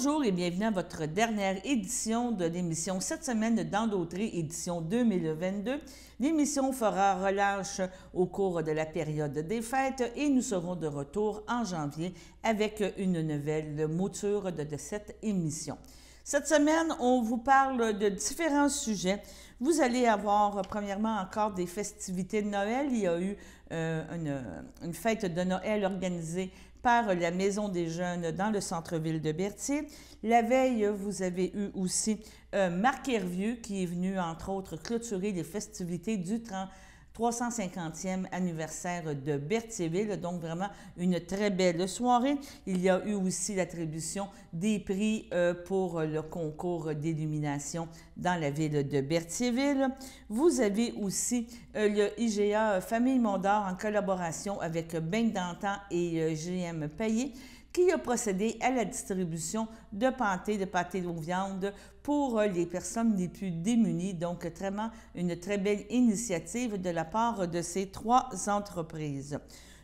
Bonjour et bienvenue à votre dernière édition de l'émission cette semaine dans Dautrey, édition 2022. L'émission fera relâche au cours de la période des fêtes et nous serons de retour en janvier avec une nouvelle mouture de cette émission. Cette semaine, on vous parle de différents sujets. Vous allez avoir premièrement encore des festivités de Noël. Il y a eu une fête de Noël organisée par la Maison des Jeunes dans le centre-ville de Berthier. La veille, vous avez eu aussi Marc Hervieux qui est venu, entre autres, clôturer les festivités du 350e anniversaire de Berthierville. Donc, vraiment une très belle soirée. Il y a eu aussi l'attribution des prix pour le concours d'illumination dans la ville de Berthierville. Vous avez aussi le IGA Famille Mondor en collaboration avec Bain d'Antan et GM Payé qui a procédé à la distribution de pâtés aux viandes pour les personnes les plus démunies. Donc, vraiment une très belle initiative de la part de ces trois entreprises.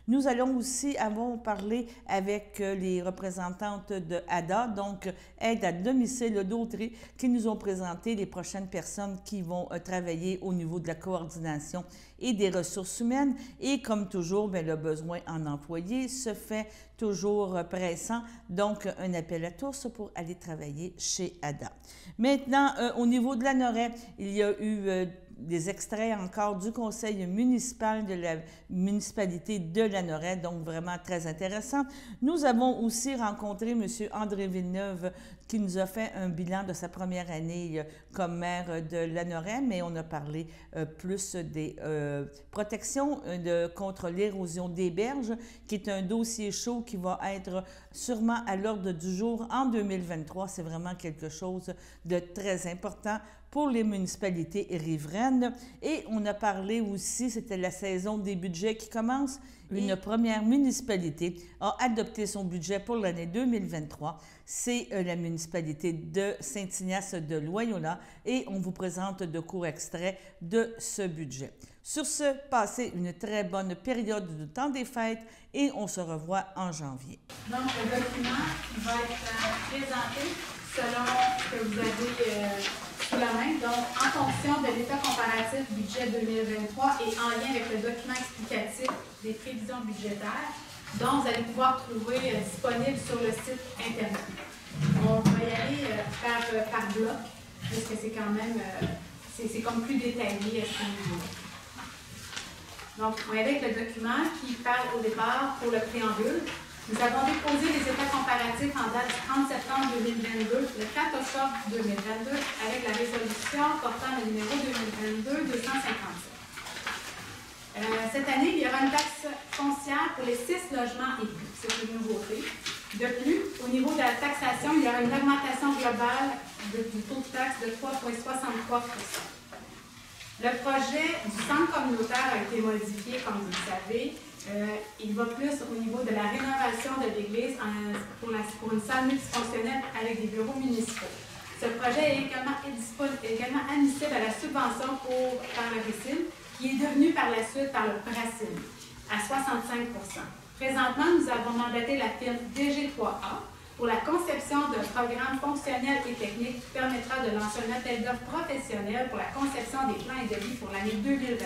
Nous allons aussi parler avec les représentantes de ADA, donc Aide à domicile Dautrey, qui nous ont présenté les prochaines personnes qui vont travailler au niveau de la coordination et des ressources humaines. Et comme toujours, bien, le besoin en employés se fait toujours pressant. Donc, un appel à tous pour aller travailler chez ADA. Maintenant, au niveau de la NORAD, il y a eu des extraits encore du conseil municipal de la municipalité de la NORAD, donc vraiment très intéressant. Nous avons aussi rencontré M. André Villeneuve qui nous a fait un bilan de sa première année comme maire de la NORAD, mais on a parlé plus des protections contre l'érosion des berges, qui est un dossier chaud qui va être sûrement à l'ordre du jour en 2023. C'est vraiment quelque chose de très important pour les municipalités riveraines. Et on a parlé aussi, c'était la saison des budgets qui commence. Une première municipalité a adopté son budget pour l'année 2023. C'est la municipalité de Saint-Ignace de Loyola et on vous présente de courts extraits de ce budget. Sur ce, passez une très bonne période de temps des fêtes et on se revoit en janvier. Donc, le document qui va être présenté selon ce que vous avez sous la main, donc en fonction de l'état comparatif budget 2023 et en lien avec le document explicatif des prévisions budgétaires, dont vous allez pouvoir trouver disponible sur le site Internet. On va y aller par bloc, puisque c'est quand même, c'est comme plus détaillé à ce niveau. Donc, on va y aller avec le document qui parle au départ pour le préambule. Nous avons déposé les états comparatifs en date du 30 septembre 2022, le 4 octobre 2022, avec la résolution portant le numéro 2022-257. Cette année, il y aura une taxe foncière pour les 6 logements et plus. C'est une nouveauté. De plus, au niveau de la taxation, il y aura une augmentation globale du taux de taxe de 3,63 %. Le projet du centre communautaire a été modifié, comme vous le savez. Il va plus au niveau de la rénovation de l'église pour une salle multifonctionnelle avec des bureaux municipaux. Ce projet est également admissible à la subvention par le RICIM, qui est devenu par la suite par le PRACIM, à 65 %. Présentement, nous avons mandaté la firme DG3A pour la conception d'un programme fonctionnel et technique qui permettra de lancer un appel d'offres professionnel pour la conception des plans et devis pour l'année 2023.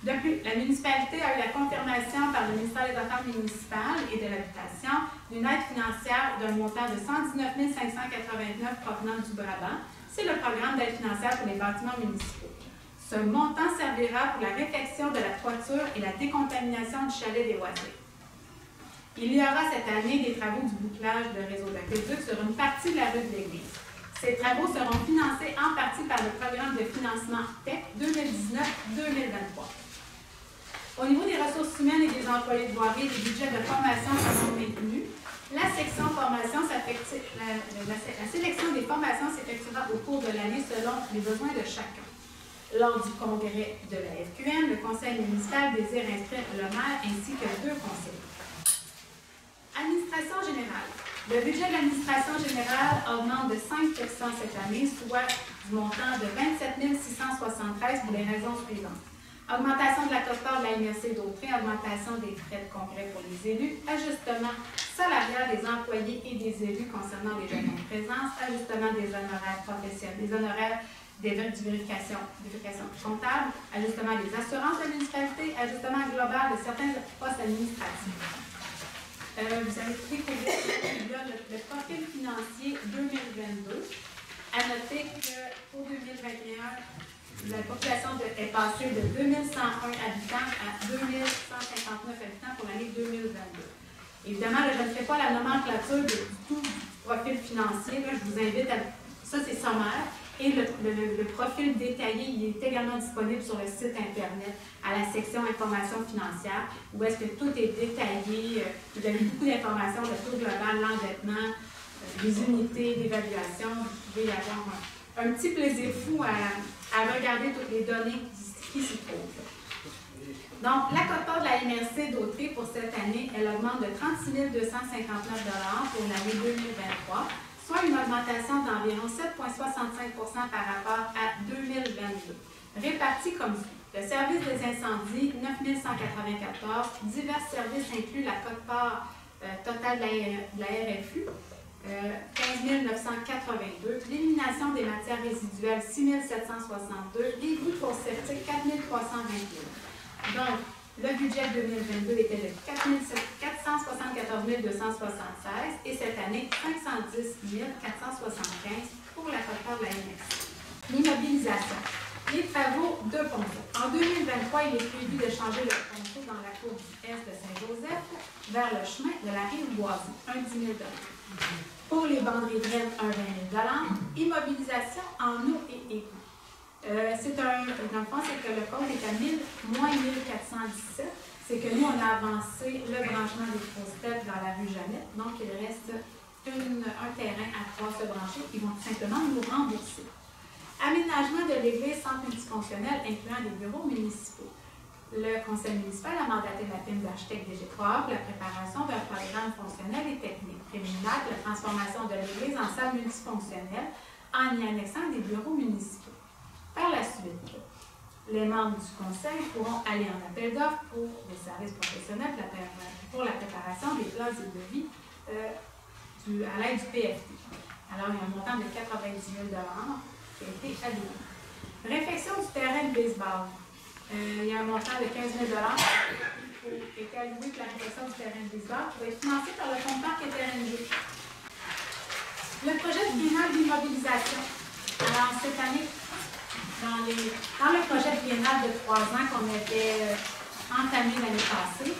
De plus, la municipalité a eu la confirmation par le ministère des Affaires municipales et de l'Habitation d'une aide financière d'un montant de 119 589 provenant du Brabant. C'est le programme d'aide financière pour les bâtiments municipaux. Ce montant servira pour la réfection de la toiture et la décontamination du chalet des loisirs. Il y aura cette année des travaux du bouclage de réseau d'aqueduc sur une partie de la rue de l'Église. Ces travaux seront financés en partie par le programme de financement TEC 2019-2023. Au niveau des ressources humaines et des employés de voirie, les budgets de formation seront maintenus. La sélection des formations s'effectuera au cours de l'année selon les besoins de chacun. Lors du congrès de la FQM, le conseil municipal désire inscrire le maire ainsi que 2 conseillers. Administration générale. Le budget de l'administration générale augmente de 5 % cette année, soit du montant de 27 673 pour les raisons suivantes. Augmentation de la quote-part de la MRC d'Autrey, augmentation des frais de congrès pour les élus, ajustement salarial des employés et des élus concernant les journées de présence, ajustement des honoraires professionnels, des honoraires du vérification comptable, ajustement des assurances de la municipalité, ajustement global de certains postes administratifs. Vous avez découvert le profil financier 2022. À noter que pour 2021, la population est passée de 2101 habitants à 2159 habitants pour l'année 2022. Évidemment, là, je ne fais pas la nomenclature de tout profil financier. Là, je vous invite à... Ça, c'est sommaire. Et le profil détaillé, il est également disponible sur le site Internet à la section information financière, où est-ce que tout est détaillé. Vous avez beaucoup d'informations, le taux global, l'endettement, les unités d'évaluation. Vous pouvez avoir un petit plaisir fou à regarder toutes les données qui s'y trouvent. Donc, la quote-part de la MRC d'Autrey pour cette année, elle augmente de 36 259 $ pour l'année 2023, soit une augmentation d'environ 7,65 % par rapport à 2022. Répartie comme suit. Le service des incendies, 9 194. Divers services incluent la quote-part totale de la RFU, 15 982. L'élimination des matières résiduelles, 6 762. Les coûts pour septique, 4 321. Donc, le budget 2022 était de 474 276 et cette année, 510 475 pour la quote-part de la MRC. L'immobilisation. Les travaux de ponton. En 2023, il est prévu de changer le ponton dans la cour du Est de Saint-Joseph vers le chemin de la rive boisée, un 10 000 $. Pour les banderies de rêve, un 20 000 $. Immobilisation en eau et égout. Dans le fond, c'est que le compte est à moins 1417. C'est que nous, on a avancé le branchement des grosses têtes dans la rue Jeannette. Donc, il reste un terrain à pouvoir se brancher. Ils vont tout simplement nous rembourser. Aménagement de l'église centre multifonctionnel incluant des bureaux municipaux. Le conseil municipal a mandaté la firme d'architecte DG3A pour la préparation d'un programme fonctionnel et technique. Préliminaire de la transformation de l'église en salle multifonctionnelle en y annexant des bureaux municipaux. Par la suite, les membres du conseil pourront aller en appel d'offres pour les services professionnels pour la préparation des plans et devis à l'aide du PFT. Alors, il y a un montant de 90 000 $ qui a été alloué. Réfection du terrain de baseball. Il y a un montant de 15 000 $ qui a été alloué pour la réfection du terrain de baseball qui va être financé par le fonds parc et terrain de jeu. Le projet biennal d'immobilisation. Alors, cette année, dans le projet biennal de 3 ans qu'on avait entamé l'année passée,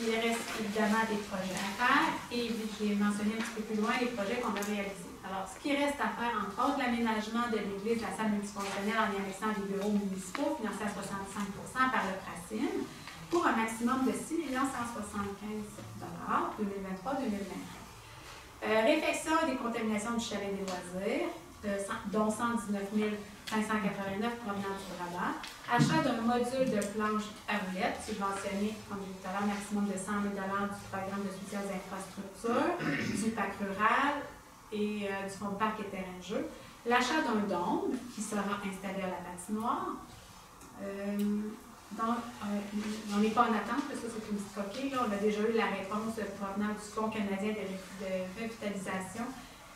il reste évidemment des projets à faire et j'ai mentionné un petit peu plus loin les projets qu'on a réalisés. Alors, ce qui reste à faire, entre autres, l'aménagement de l'église de la salle multifonctionnelle en y annexant des bureaux municipaux financés à 65 % par le PRACIM pour un maximum de 6 175 $ 2023-2024. Réfection et décontamination du chalet des loisirs, dont 119 589 provenant du rabat. Achat d'un module de planche à roulettes, subventionné, comme je disais tout à l'heure, maximum de 100 000 $ du programme de soutien aux infrastructures, du PAC rural et du fonds de parc et terrain de jeu. L'achat d'un dôme qui sera installé à la patinoire. Donc, on n'est pas en attente, parce que c'est une petite coquille. Là, on a déjà eu la réponse provenant du Fonds canadien de revitalisation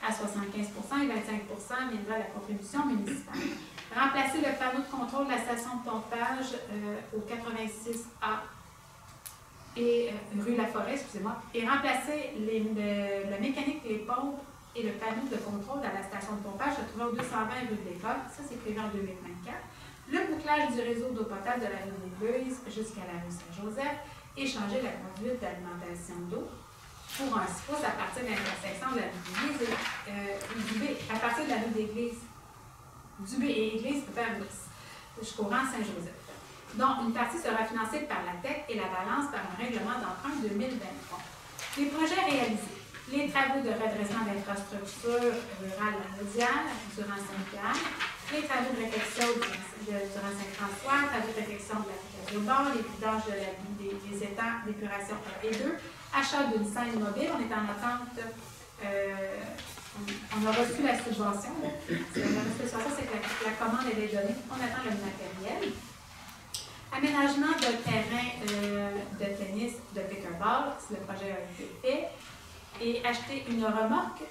à 75 % et 25 % viendra de la contribution municipale. Remplacer le panneau de contrôle de la station de pompage au 86A et rue La Forêt, excusez-moi, et remplacer la mécanique des pompes et le panneau de contrôle à la station de pompage se trouvant au 220 rue de l'École. Ça, c'est prévu en 2024. Le bouclage du réseau d'eau potable de la rue des Gueuses jusqu'à la rue Saint-Joseph et changer la conduite d'alimentation d'eau pour un 6 pouces à partir de l'intersection de la rue d'église et du B, à partir de la rue d'église, du B et église vers l'ouest, jusqu'au rang Saint-Joseph. Donc, une partie sera financée par la TEC et la balance par un règlement d'emprunt 2023. Les projets réalisés. Les travaux de redressement d'infrastructures rurales mondiales durant Saint-Pierre, les travaux de réfection durant Saint-François, travaux de réfection de la Picardie au bord, les vidanges des étangs d'épuration 1 et 2, achat d'une scène mobile, on est en attente, on a reçu la subvention. C'est que la commande est donnée, on attend le matériel. Aménagement d'un terrain de tennis de pickleball, si le projet a été fait, et acheter une remorque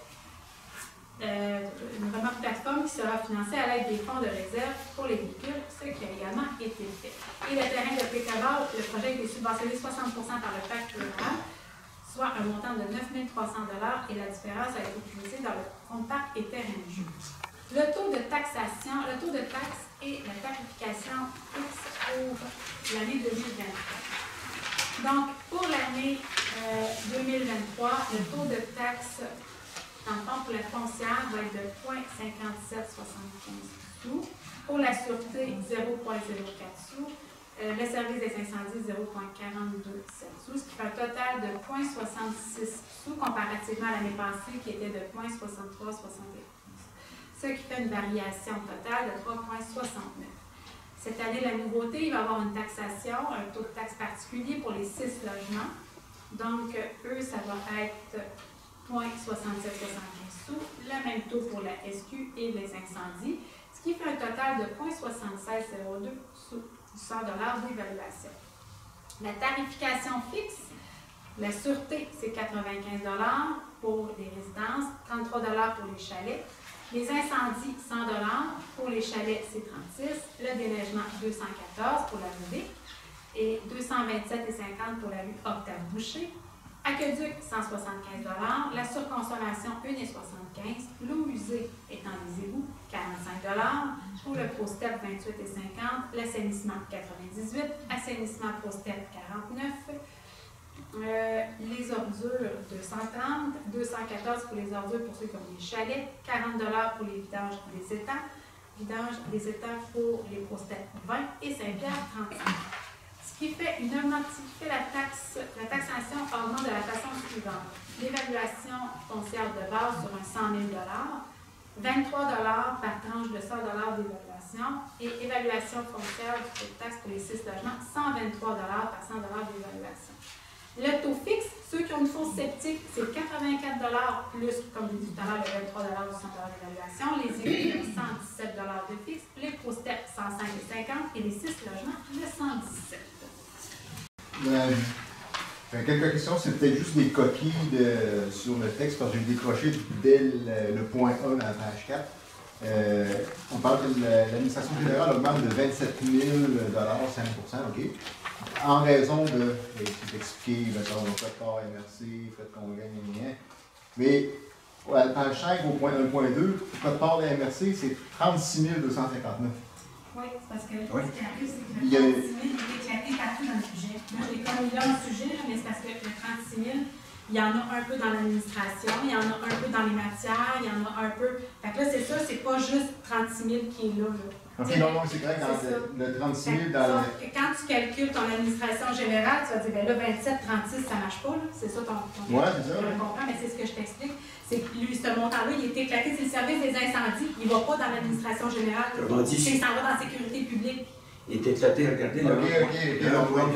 plateforme qui sera financée à l'aide des fonds de réserve pour les véhicules, ce qui a également été fait. Et le terrain de pickleball, le projet a été subventionné 60% par le pacte rural, soit un montant de 9 300 $ et la différence a été utilisée dans le fonds de parc et terrain de jeu. Le taux de taxation, le taux de taxe et la tarification fixe pour l'année 2023. Donc, pour l'année 2023, le taux de taxe dans le fond, pour la foncière, va être de 0,5775 sous. Pour la sûreté, 0,04 sous. Le service des incendies, 0,427 sous, ce qui fait un total de 0,66 sous comparativement à l'année passée qui était de 0,6371. Ce qui fait une variation totale de 3,69. Cette année, la nouveauté, il va y avoir une taxation, un taux de taxe particulier pour les 6 logements. Donc, eux, ça va être 0,6775 sous, le même taux pour la SQ et les incendies, ce qui fait un total de 0,7602 sous, 100 $ d'évaluation. La tarification fixe, la sûreté, c'est 95 $ pour les résidences, 33 $ pour les chalets. Les incendies, 100 $ pour les chalets, c'est 36 $. Le déneigement, 214 pour la rue et 227,50 pour la rue Octave-Boucher. Aqueduc, 175 $. La surconsommation, 1,75 $. L'eau usée étant les égouts, 45 $. Pour le ProStep, 28,50 $. L'assainissement, 98 $. Assainissement ProStep, 49 $. Les ordures, 230 $. 214 $ pour les ordures pour ceux qui ont des chalets. 40 $ pour les vidanges des étangs. Vidange des étangs pour les ProStep, 20 $. Et Saint-Pierre, 35 $. Ce qui fait la taxation augmente de la façon suivante. L'évaluation foncière de base sur un 100 000 $, 23 $ par tranche de 100 $ d'évaluation et évaluation foncière du taux de taxe pour les 6 logements, 123 $ par 100 $ d'évaluation. Le taux fixe, ceux qui ont une fosse septique, c'est 84 $ plus, comme je disais tout à l'heure, le 23 $ ou 100 $ d'évaluation, les égouts, 117 $ de fixe, les ProStep, 105,50 et les 6 logements, le 117. Quelques questions, c'est peut-être juste des copies sur le texte, parce que j'ai décroché dès le point 1 à la page 4. On parle que l'administration générale augmente de 27 000 $, 5 %, OK. En raison de, c'est expliqué, mettons, le code part MRC, frais de congrès, mais à la page 5, au point 1.2, le code part de MRC, c'est 36 259. Oui, c'est parce que ce qui arrive, c'est que le 36 000 est éclaté partout dans le sujet. Moi, je l'ai comme mis là le sujet, mais c'est parce que le 36 000, il y en a un peu dans l'administration, il y en a un peu dans les matières, il y en a un peu. Fait que là, c'est ça, c'est pas juste 36 000 qui est là. Ok, non, c'est correct, dans le 36 000 dans le... Quand tu calcules ton administration générale, tu vas dire, ben là, 27, 36, ça marche pas, c'est ça ton ouais, c'est ça. Je le comprends, mais c'est ce que je t'explique. C'est que lui, ce montant-là, il est éclaté, c'est le service des incendies, il ne va pas dans l'administration générale, il s'en va dans la sécurité publique. Il est éclaté, regardez. Il y a un point de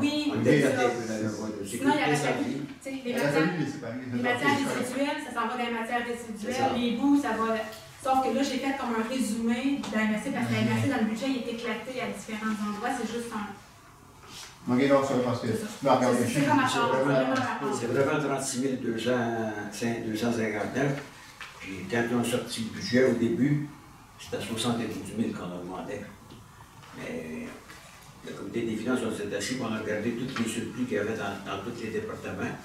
oui, c'est ça. Sinon, il y a la famille. Les matières résiduelles, ça s'en va dans les matières résiduelles. Les bouts, ça va. Sauf que là, j'ai fait comme un résumé de la MRC, parce que la MRC, dans le budget, il est éclaté à différents endroits. C'est juste un. Ok, non, ça parce que. C'est vraiment 36 259. Puis quand on a sorti le budget au début, c'était à 72 000 qu'on augmentait. Mais le comité des finances, on s'est assis pour regarder tous les surplus qu'il y avait dans tous les départements.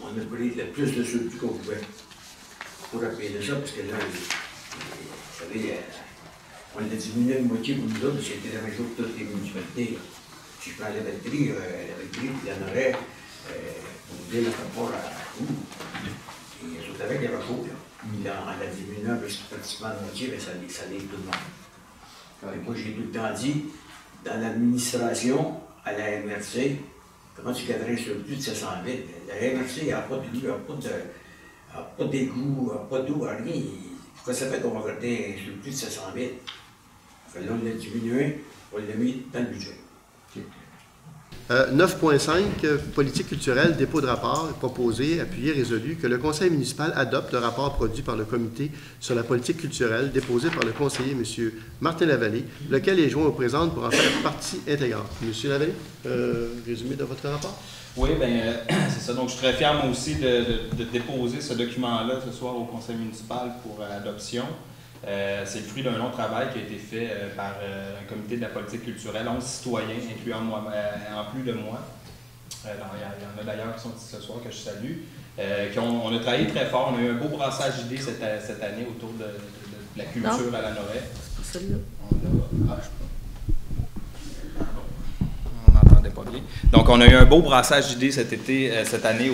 On a pris le plus de surplus qu'on pouvait pour appuyer ça, parce que là, vous savez, on a diminué de moitié pour nous autres, parce que c'était la même chose pour toutes les municipalités. Si je prends la batterie, il y en aurait pour vous dire le rapport à où. Et je savais qu'il y avait beaucoup, mais en la diminuant pratiquement de moitié, mais ça l'aide tout le monde. Et moi, j'ai tout le temps dit, dans l'administration, à la MRC, comment tu cadrais sur plus de 700 000? La MRC, il n'y a pas d'égout, pas d'eau, rien. Pourquoi ça fait qu'on va garder sur plus de 700 000? Là, on l'a diminué, on l'a mis dans le budget. 9.5, politique culturelle, dépôt de rapport, proposé, appuyé, résolu, que le conseil municipal adopte le rapport produit par le comité sur la politique culturelle, déposé par le conseiller M. Martin Lavallée, lequel est joint au présent pour en faire partie intégrante. M. Lavallée, résumé de votre rapport? Oui, bien, c'est ça. Donc, je suis très fier, moi aussi, de déposer ce document-là ce soir au conseil municipal pour adoption. C'est le fruit d'un long travail qui a été fait par un comité de la politique culturelle, 11 citoyens, incluant moi, en plus de moi. Il y en a d'ailleurs qui sont ici ce soir, que je salue. On a travaillé très fort. On a eu un beau brassage d'idées cette année autour de la culture à la Noret. C'est celui-là. On n'entendait pas bien. Donc, on a eu un beau brassage d'idées cette année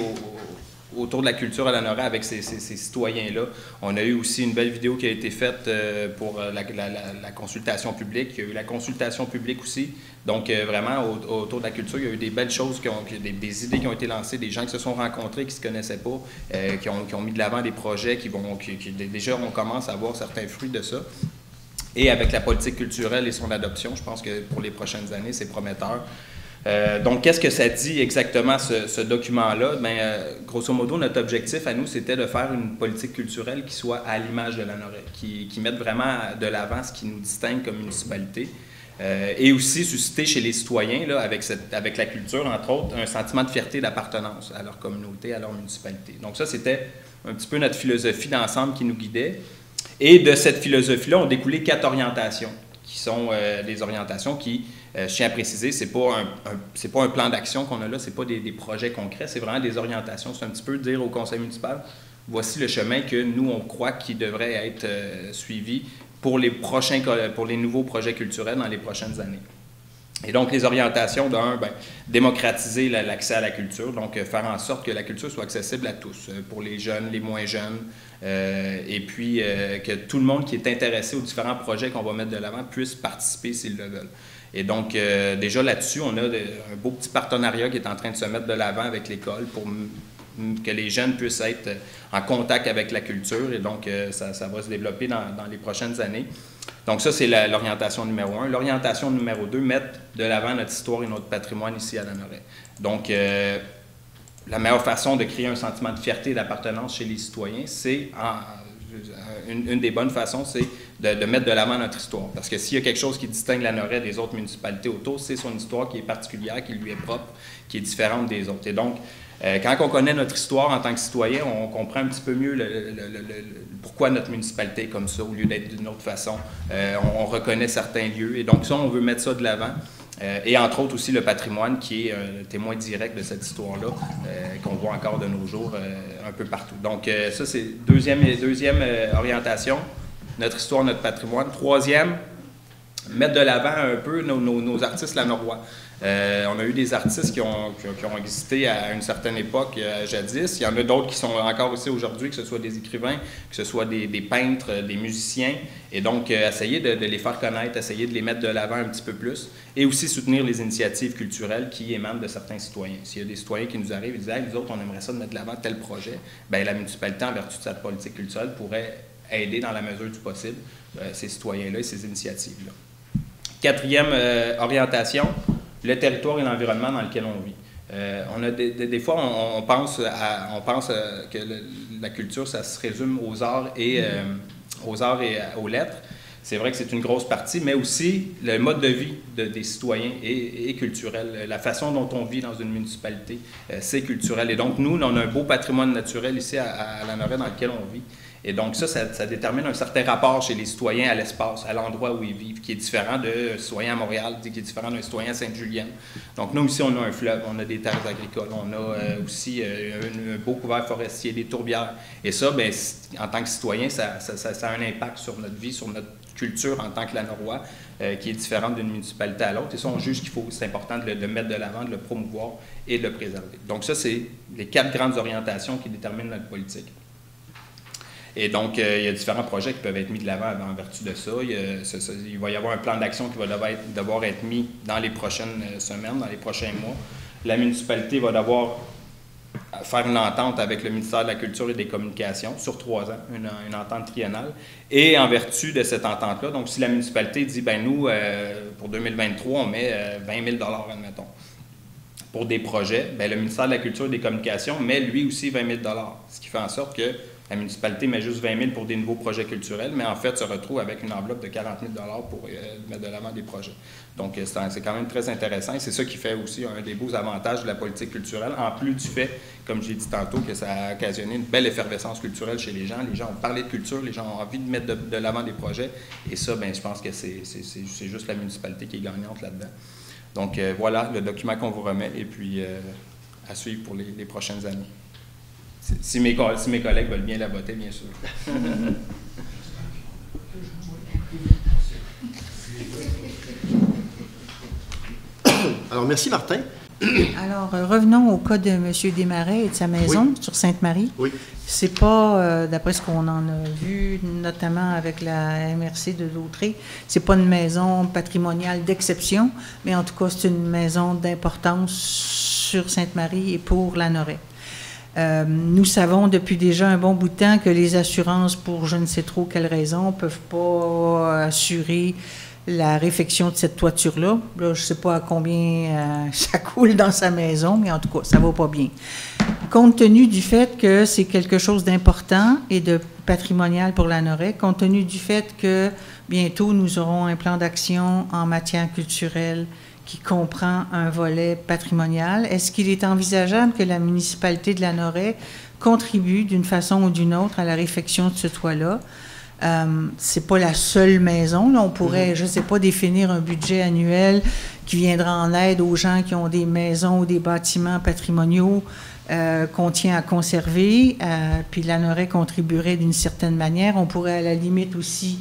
autour de la culture à la Noret avec ces citoyens-là. On a eu aussi une belle vidéo qui a été faite pour la consultation publique. Il y a eu la consultation publique aussi. Donc, vraiment, autour de la culture, il y a eu des belles choses, des idées qui ont été lancées, des gens qui se sont rencontrés, qui ne se connaissaient pas, qui ont mis de l'avant des projets qui déjà, on commence à voir certains fruits de ça. Et avec la politique culturelle et son adoption, je pense que pour les prochaines années, c'est prometteur. Donc, qu'est-ce que ça dit exactement, ce document-là? Grosso modo, notre objectif à nous, c'était de faire une politique culturelle qui soit à l'image de la Noret, qui mette vraiment de l'avant ce qui nous distingue comme municipalité. Et aussi susciter chez les citoyens, là, avec la culture, entre autres, un sentiment de fierté d'appartenance à leur communauté, à leur municipalité. Donc ça, c'était un petit peu notre philosophie d'ensemble qui nous guidait. Et de cette philosophie-là, ont découlé 4 orientations, qui sont des orientations qui, je tiens à préciser, c'est pas un plan d'action qu'on a là, c'est pas des projets concrets, c'est vraiment des orientations. C'est un petit peu dire au conseil municipal, voici le chemin que nous, on croit qui devrait être suivi pour les nouveaux projets culturels dans les prochaines années. Et donc, les orientations, démocratiser l'accès à la culture, donc faire en sorte que la culture soit accessible à tous, pour les jeunes, les moins jeunes, et puis que tout le monde qui est intéressé aux différents projets qu'on va mettre de l'avant puisse participer s'ils le veulent. Et donc, déjà là-dessus, on a un beau petit partenariat qui est en train de se mettre de l'avant avec l'école pour que les jeunes puissent être en contact avec la culture, et donc ça va se développer dans les prochaines années. Donc ça, c'est l'orientation numéro 1. L'orientation numéro 2, mettre de l'avant notre histoire et notre patrimoine ici à la Noret. Donc, la meilleure façon de créer un sentiment de fierté et d'appartenance chez les citoyens, c'est, une des bonnes façons, c'est de mettre de l'avant notre histoire. Parce que s'il y a quelque chose qui distingue la Noret des autres municipalités autour, c'est son histoire qui est particulière, qui lui est propre, qui est différente des autres. Et donc, quand on connaît notre histoire en tant que citoyen, on comprend un petit peu mieux pourquoi notre municipalité est comme ça, au lieu d'être d'une autre façon. On reconnaît certains lieux, et donc ça, on veut mettre ça de l'avant. Et entre autres aussi le patrimoine, qui est un témoin direct de cette histoire-là, qu'on voit encore de nos jours un peu partout. Donc ça, c'est deuxième orientation, notre histoire, notre patrimoine. Troisième, mettre de l'avant un peu nos artistes lanorois. On a eu des artistes qui ont existé à une certaine époque, jadis. Il y en a d'autres qui sont encore ici aujourd'hui, que ce soit des écrivains, que ce soit des peintres, des musiciens. Et donc, essayer de les faire connaître, essayer de les mettre de l'avant un petit peu plus. Et aussi soutenir les initiatives culturelles qui émanent de certains citoyens. S'il y a des citoyens qui nous arrivent et disent « Hey, nous autres, on aimerait ça de mettre de l'avant tel projet », bien, la municipalité, en vertu de cette politique culturelle, pourrait aider dans la mesure du possible ces citoyens-là et ces initiatives-là. Quatrième orientation, le territoire et l'environnement dans lequel on vit. On a des fois, on pense que la culture, ça se résume aux arts et aux lettres. C'est vrai que c'est une grosse partie, mais aussi le mode de vie des citoyens est culturel. La façon dont on vit dans une municipalité, c'est culturel. Et donc, nous, on a un beau patrimoine naturel ici à la Noret dans lequel on vit. Et donc ça détermine un certain rapport chez les citoyens à l'espace, à l'endroit où ils vivent, qui est différent d'un citoyen à Montréal, qui est différent d'un citoyen à Sainte-Julienne. Donc nous, ici, on a un fleuve, on a des terres agricoles, on a aussi un beau couvert forestier, des tourbières. Et ça, bien, en tant que citoyen, ça a un impact sur notre vie, sur notre culture en tant que Lanorois, qui est différente d'une municipalité à l'autre. Et ça, on juge c'est important de le mettre de l'avant, de le promouvoir et de le préserver. Donc ça, c'est les 4 grandes orientations qui déterminent notre politique. Et donc, il y a différents projets qui peuvent être mis de l'avant en vertu de ça. Il va y avoir un plan d'action qui va devoir être mis dans les prochaines semaines, dans les prochains mois. La municipalité va devoir faire une entente avec le ministère de la Culture et des Communications sur 3 ans, une entente triennale. Et en vertu de cette entente-là, donc si la municipalité dit, ben nous, pour 2023, on met 20 000 $, admettons. pour des projets, bien, le ministère de la Culture et des Communications met lui aussi 20 000 $, ce qui fait en sorte que la municipalité met juste 20 000 pour des nouveaux projets culturels, mais en fait se retrouve avec une enveloppe de 40 000 $ pour mettre de l'avant des projets. Donc, c'est quand même très intéressant et c'est ça qui fait aussi un des beaux avantages de la politique culturelle, en plus du fait, comme j'ai dit tantôt, que ça a occasionné une belle effervescence culturelle chez les gens. Les gens ont parlé de culture, les gens ont envie de mettre de l'avant des projets et ça, bien, je pense que c'est juste la municipalité qui est gagnante là-dedans. Donc, voilà le document qu'on vous remet et puis à suivre pour les prochaines années. Si mes collègues veulent bien la voter, bien sûr. Alors, merci Martin. Alors, revenons au cas de M. Desmarais et de sa maison sur Sainte-Marie. Oui. C'est pas, d'après ce qu'on en a vu, notamment avec la MRC de Dautré, c'est pas une maison patrimoniale d'exception, mais en tout cas, c'est une maison d'importance sur Sainte-Marie et pour Lanoraie. Nous savons depuis déjà un bon bout de temps que les assurances, pour je ne sais trop quelle raison, ne peuvent pas assurer la réfection de cette toiture-là. Là, je ne sais pas à combien ça coule dans sa maison, mais en tout cas, ça ne va pas bien. Compte tenu du fait que c'est quelque chose d'important et de patrimonial pour Lanoraie, compte tenu du fait que bientôt nous aurons un plan d'action en matière culturelle qui comprend un volet patrimonial, est-ce qu'il est envisageable que la municipalité de Lanoraie contribue d'une façon ou d'une autre à la réfection de ce toit-là? C'est pas la seule maison. Là, on pourrait, je ne sais pas, définir un budget annuel qui viendra en aide aux gens qui ont des maisons ou des bâtiments patrimoniaux qu'on tient à conserver. Puis Lanoraie contribuerait d'une certaine manière. On pourrait à la limite aussi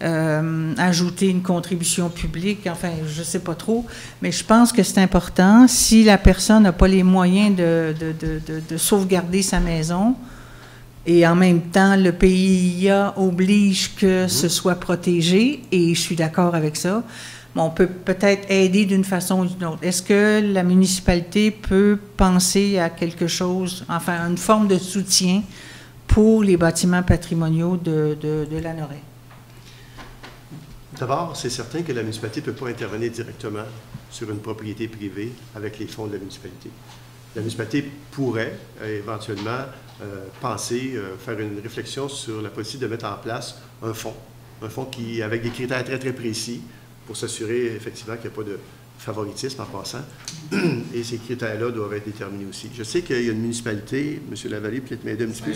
ajouter une contribution publique, enfin, je ne sais pas trop, mais je pense que c'est important. Si la personne n'a pas les moyens de sauvegarder sa maison, et en même temps, le PIA oblige que ce soit protégé, et je suis d'accord avec ça, mais on peut peut-être aider d'une façon ou d'une autre. Est-ce que la municipalité peut penser à quelque chose, enfin, une forme de soutien pour les bâtiments patrimoniaux de Lanoraie? D'abord, c'est certain que la municipalité ne peut pas intervenir directement sur une propriété privée avec les fonds de la municipalité. La municipalité pourrait éventuellement penser, faire une réflexion sur la possibilité de mettre en place un fonds qui, avec des critères très, très précis pour s'assurer effectivement qu'il n'y a pas de favoritisme en passant. Et ces critères-là doivent être déterminés aussi. Je sais qu'il y a une municipalité, M. Lavallée, peut-être m'aider un petit peu.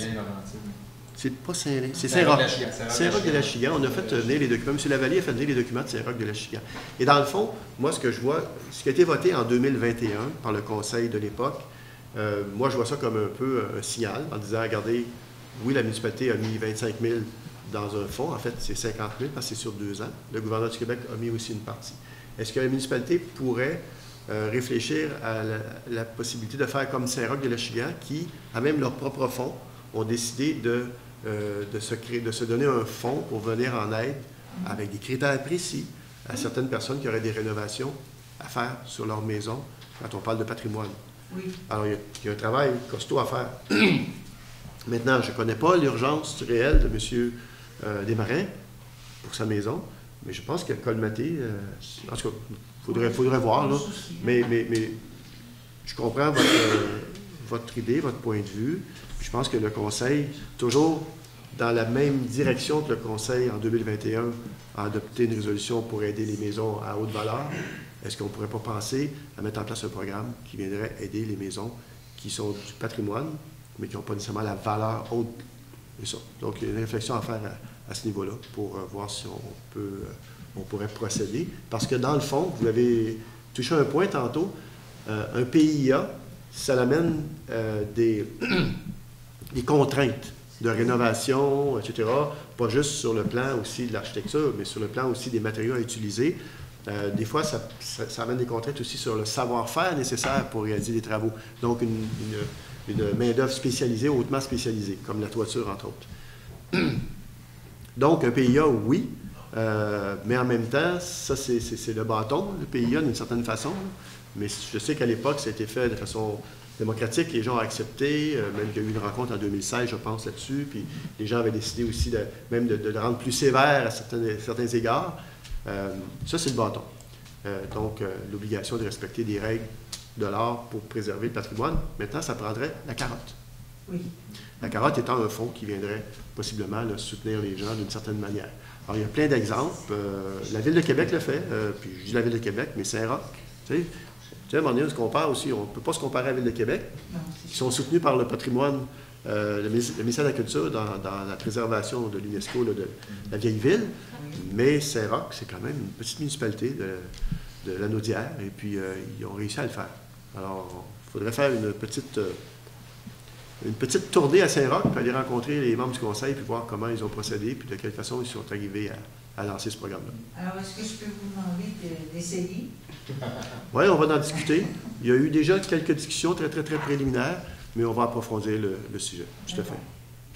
C'est pas Saint-Lin, c'est Saint-Roch-de-la-Chigan. On a fait venir les documents. M. Lavallée a fait venir les documents de Saint-Roch-de-la-Chigan. Et dans le fond, moi, ce que je vois, ce qui a été voté en 2021 par le conseil de l'époque, moi, je vois ça comme un peu un signal en disant, regardez, oui, la municipalité a mis 25 000 dans un fonds. En fait, c'est 50 000 parce que c'est sur 2 ans. Le gouvernement du Québec a mis aussi une partie. Est-ce que la municipalité pourrait réfléchir à la possibilité de faire comme Saint-Roch-de-la-Chigan, qui, à même leur propre fonds, ont décidé de se donner un fonds pour venir en aide avec des critères précis à certaines personnes qui auraient des rénovations à faire sur leur maison quand on parle de patrimoine. Oui. Alors, il y a un travail costaud à faire. Maintenant, je ne connais pas l'urgence réelle de M. Desmarais pour sa maison, mais je pense qu'il a colmaté. En tout cas, il faudrait voir, là. Mais je comprends votre idée, votre point de vue. Je pense que le Conseil, toujours dans la même direction que le Conseil en 2021 a adopté une résolution pour aider les maisons à haute valeur, est-ce qu'on ne pourrait pas penser à mettre en place un programme qui viendrait aider les maisons qui sont du patrimoine, mais qui n'ont pas nécessairement la valeur haute de ça? Donc, il y a une réflexion à faire à ce niveau-là pour voir si on pourrait procéder. Parce que dans le fond, vous avez touché un point tantôt, un PIA, ça amène des contraintes de rénovation, etc., pas juste sur le plan aussi de l'architecture, mais sur le plan aussi des matériaux à utiliser. Des fois, ça amène des contraintes aussi sur le savoir-faire nécessaire pour réaliser des travaux. Donc, une main-d'œuvre spécialisée, hautement spécialisée, comme la toiture, entre autres. Donc, un PIA, oui, mais en même temps, ça, c'est le bâton, le PIA, d'une certaine façon. Mais je sais qu'à l'époque, ça a été fait de façon démocratique, les gens ont accepté, même qu'il y a eu une rencontre en 2016, je pense, là-dessus, puis les gens avaient décidé aussi de le rendre plus sévère à certains égards. Ça, c'est le bâton. Donc, l'obligation de respecter des règles pour préserver le patrimoine. Maintenant, ça prendrait la carotte. Oui. La carotte étant un fonds qui viendrait possiblement là, soutenir les gens d'une certaine manière. Alors, il y a plein d'exemples. La Ville de Québec le fait, puis je dis la Ville de Québec, mais Saint-Roch. Tu sais, à un moment donné, on se compare aussi. On ne peut pas se comparer à la Ville de Québec, qui sont soutenus par le patrimoine, le ministère de la Culture dans la préservation de l'UNESCO de la vieille ville. Mais Saint-Roch, c'est quand même une petite municipalité de la Naudière, et puis ils ont réussi à le faire. Alors, il faudrait faire une petite tournée à Saint-Roch, puis aller rencontrer les membres du conseil, puis voir comment ils ont procédé, puis de quelle façon ils sont arrivés à lancer ce programme-là. Alors, est-ce que je peux vous demander d'essayer? Oui, on va en discuter. Il y a eu déjà quelques discussions très, très, très préliminaires, mais on va approfondir le sujet. Tout à fait.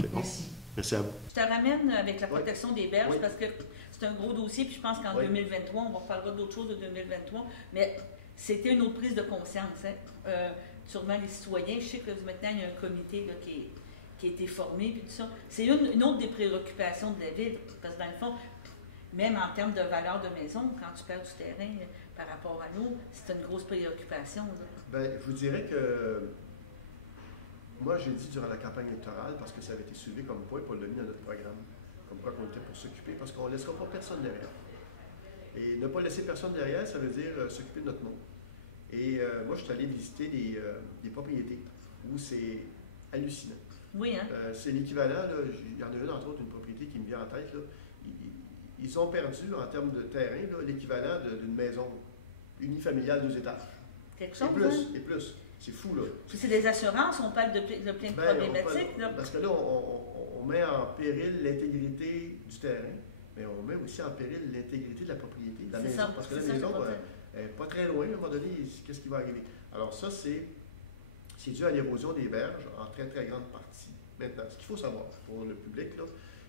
C'est bon. Merci. Merci à vous. Je te ramène avec la protection des berges Oui. parce que c'est un gros dossier, puis je pense qu'en 2023, on va reparler d'autres choses de 2023, mais c'était une autre prise de conscience. Hein. Sûrement les citoyens, je sais que maintenant, il y a un comité là, qui a été formé, puis tout ça. C'est une autre des préoccupations de la ville, parce que dans le fond, même en termes de valeur de maison, quand tu perds du terrain par rapport à l'eau, c'est une grosse préoccupation. Bien, je vous dirais que moi, j'ai dit durant la campagne électorale, parce que ça avait été soulevé comme point, pour le mis dans notre programme, comme quoi qu'on était pour s'occuper, parce qu'on ne laissera pas personne derrière. Et ne pas laisser personne derrière, ça veut dire s'occuper de notre monde. Et moi, je suis allé visiter des propriétés où c'est hallucinant. Oui, hein? C'est l'équivalent, là, il y en a une, entre autres, une propriété qui me vient en tête. Là. Ils ont perdu, en termes de terrain, l'équivalent d'une maison unifamiliale 2 étages. Quelque chose, Et plus. C'est fou, là. Puis c'est des assurances, on parle de plein de problématiques. Là. Parce que là, on met en péril l'intégrité du terrain, mais on met aussi en péril l'intégrité de la propriété, de la maison. Parce que la maison n'est pas très loin, à un moment donné, qu'est-ce qui va arriver? Alors ça, c'est dû à l'érosion des berges en très, très grande partie. Maintenant, ce qu'il faut savoir pour le public, là,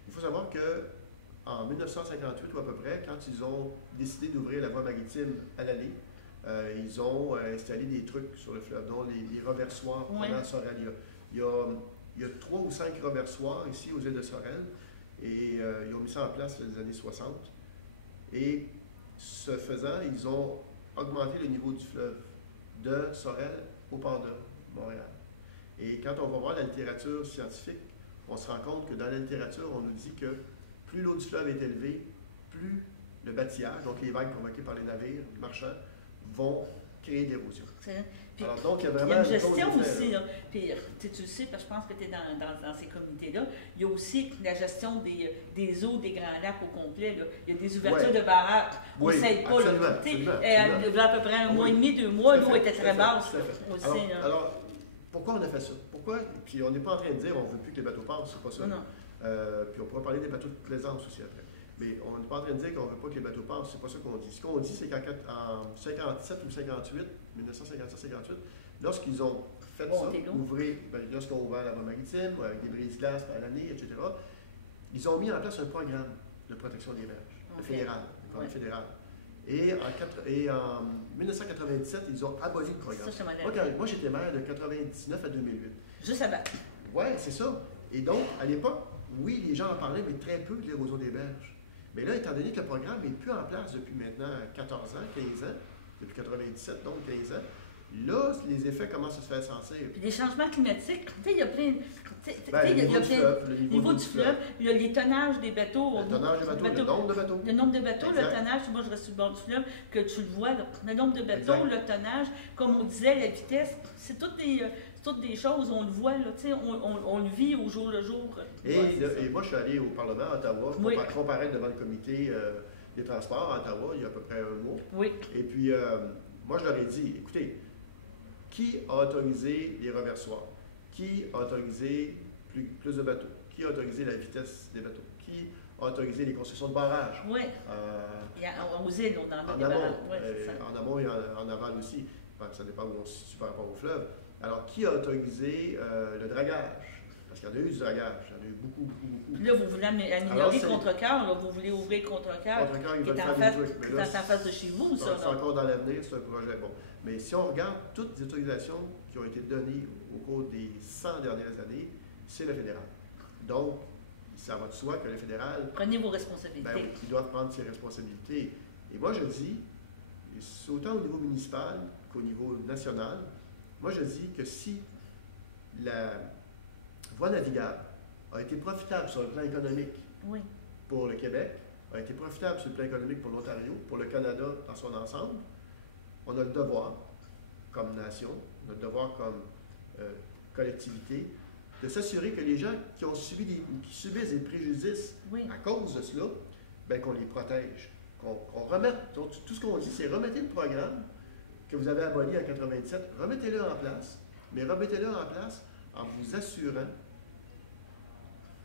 il faut savoir qu'en 1958 ou à peu près, quand ils ont décidé d'ouvrir la voie maritime à l'année, ils ont installé des trucs sur le fleuve, dont les reversoirs pendant Sorel. Il y a 3 ou 5 reversoirs ici aux îles de Sorel, et ils ont mis ça en place dans les années 60. Et ce faisant, ils ont augmenté le niveau du fleuve de Sorel au port de Montréal. Et quand on va voir la littérature scientifique, on se rend compte que dans la littérature, on nous dit que plus l'eau du fleuve est élevée, plus le bâtillage, donc les vagues provoquées par les navires marchands, vont créer de l'érosion. Alors, donc, il y a vraiment une gestion aussi. Là. Puis, tu le sais, parce que je pense que tu es dans ces comités-là. Il y a aussi la gestion des eaux des Grands Lacs au complet. Là. Il y a des ouvertures de barrages. On ne sait pas. Il y a à peu près 1 mois et demi, 2 mois, l'eau était très basse. Alors, pourquoi on a fait ça? Pourquoi? Puis on n'est pas en train de dire on ne veut plus que les bateaux passent, c'est pas ça. Non. Puis on pourra parler des bateaux de plaisance aussi après. Mais on n'est pas en train de dire qu'on ne veut pas que les bateaux passent, c'est pas ça qu'on dit. Ce qu'on dit, c'est qu'en 57 ou 58, 1957-58, lorsqu'ils ont fait ça, lorsqu'on a ouvert la voie maritime, avec des brise-glaces par l'année, etc., ils ont mis en place un programme de protection des berges, le fédéral, le programme fédéral. Et en 1997, ils ont aboli le programme. Moi, j'étais maire de 99 à 2008. Juste avant. Oui, c'est ça. Et donc, à l'époque, oui, les gens en parlaient, mais très peu de l'érosion des berges. Mais là, étant donné que le programme n'est plus en place depuis maintenant 14 ans, 15 ans, depuis 97, donc 15 ans, là, les effets commencent à se faire sentir. Puis les changements climatiques, tu sais, il y a plein... Le niveau du fleuve, il y a les tonnages des bateaux. Le tonnage des bateaux, le nombre de bateaux. Le nombre de bateaux, le tonnage, moi je reste sur le bord du fleuve, que tu le vois, le nombre de bateaux, le tonnage, comme on disait, la vitesse, c'est toutes des choses, on le voit, là, on le vit au jour le jour. Et moi, je suis allé au Parlement à Ottawa pour comparaître devant le comité des transports à Ottawa il y a à peu près 1 mois. Oui. Et puis, moi, je leur ai dit, écoutez, qui a autorisé les reversoirs? Qui a autorisé plus de bateaux? Qui a autorisé la vitesse des bateaux? Qui a autorisé les constructions de barrages? Oui. Aux îles, on en a des barrages. En amont et en aval aussi. Enfin, ça dépend où on se situe par rapport au fleuve. Alors, qui a autorisé le dragage? Parce qu'il y en a eu du dragage, il y en a eu beaucoup, beaucoup, beaucoup. Puis là, vous voulez améliorer Contrecœur, vous voulez ouvrir Contrecœur, qui est en face de chez vous, ça. C'est encore dans l'avenir, c'est un projet. Bon. Mais si on regarde toutes les autorisations qui ont été données au cours des 100 dernières années, c'est le fédéral. Donc, ça va de soi que le fédéral... Prenez vos responsabilités. Ben, ils doivent prendre ses responsabilités. Et moi, je dis, c'est autant au niveau municipal qu'au niveau national. Moi, je dis que si la voie navigable a été profitable sur le plan économique pour le Québec, a été profitable sur le plan économique pour l'Ontario, pour le Canada dans son ensemble, on a le devoir, comme nation, on a le devoir comme collectivité, de s'assurer que les gens qui ont qui subissent des préjudices à cause de cela, ben, qu'on les protège. Qu'on remette, donc, tout ce qu'on dit, c'est remettez le programme que vous avez aboli en 97, remettez-le en place, mais remettez-le en place en vous assurant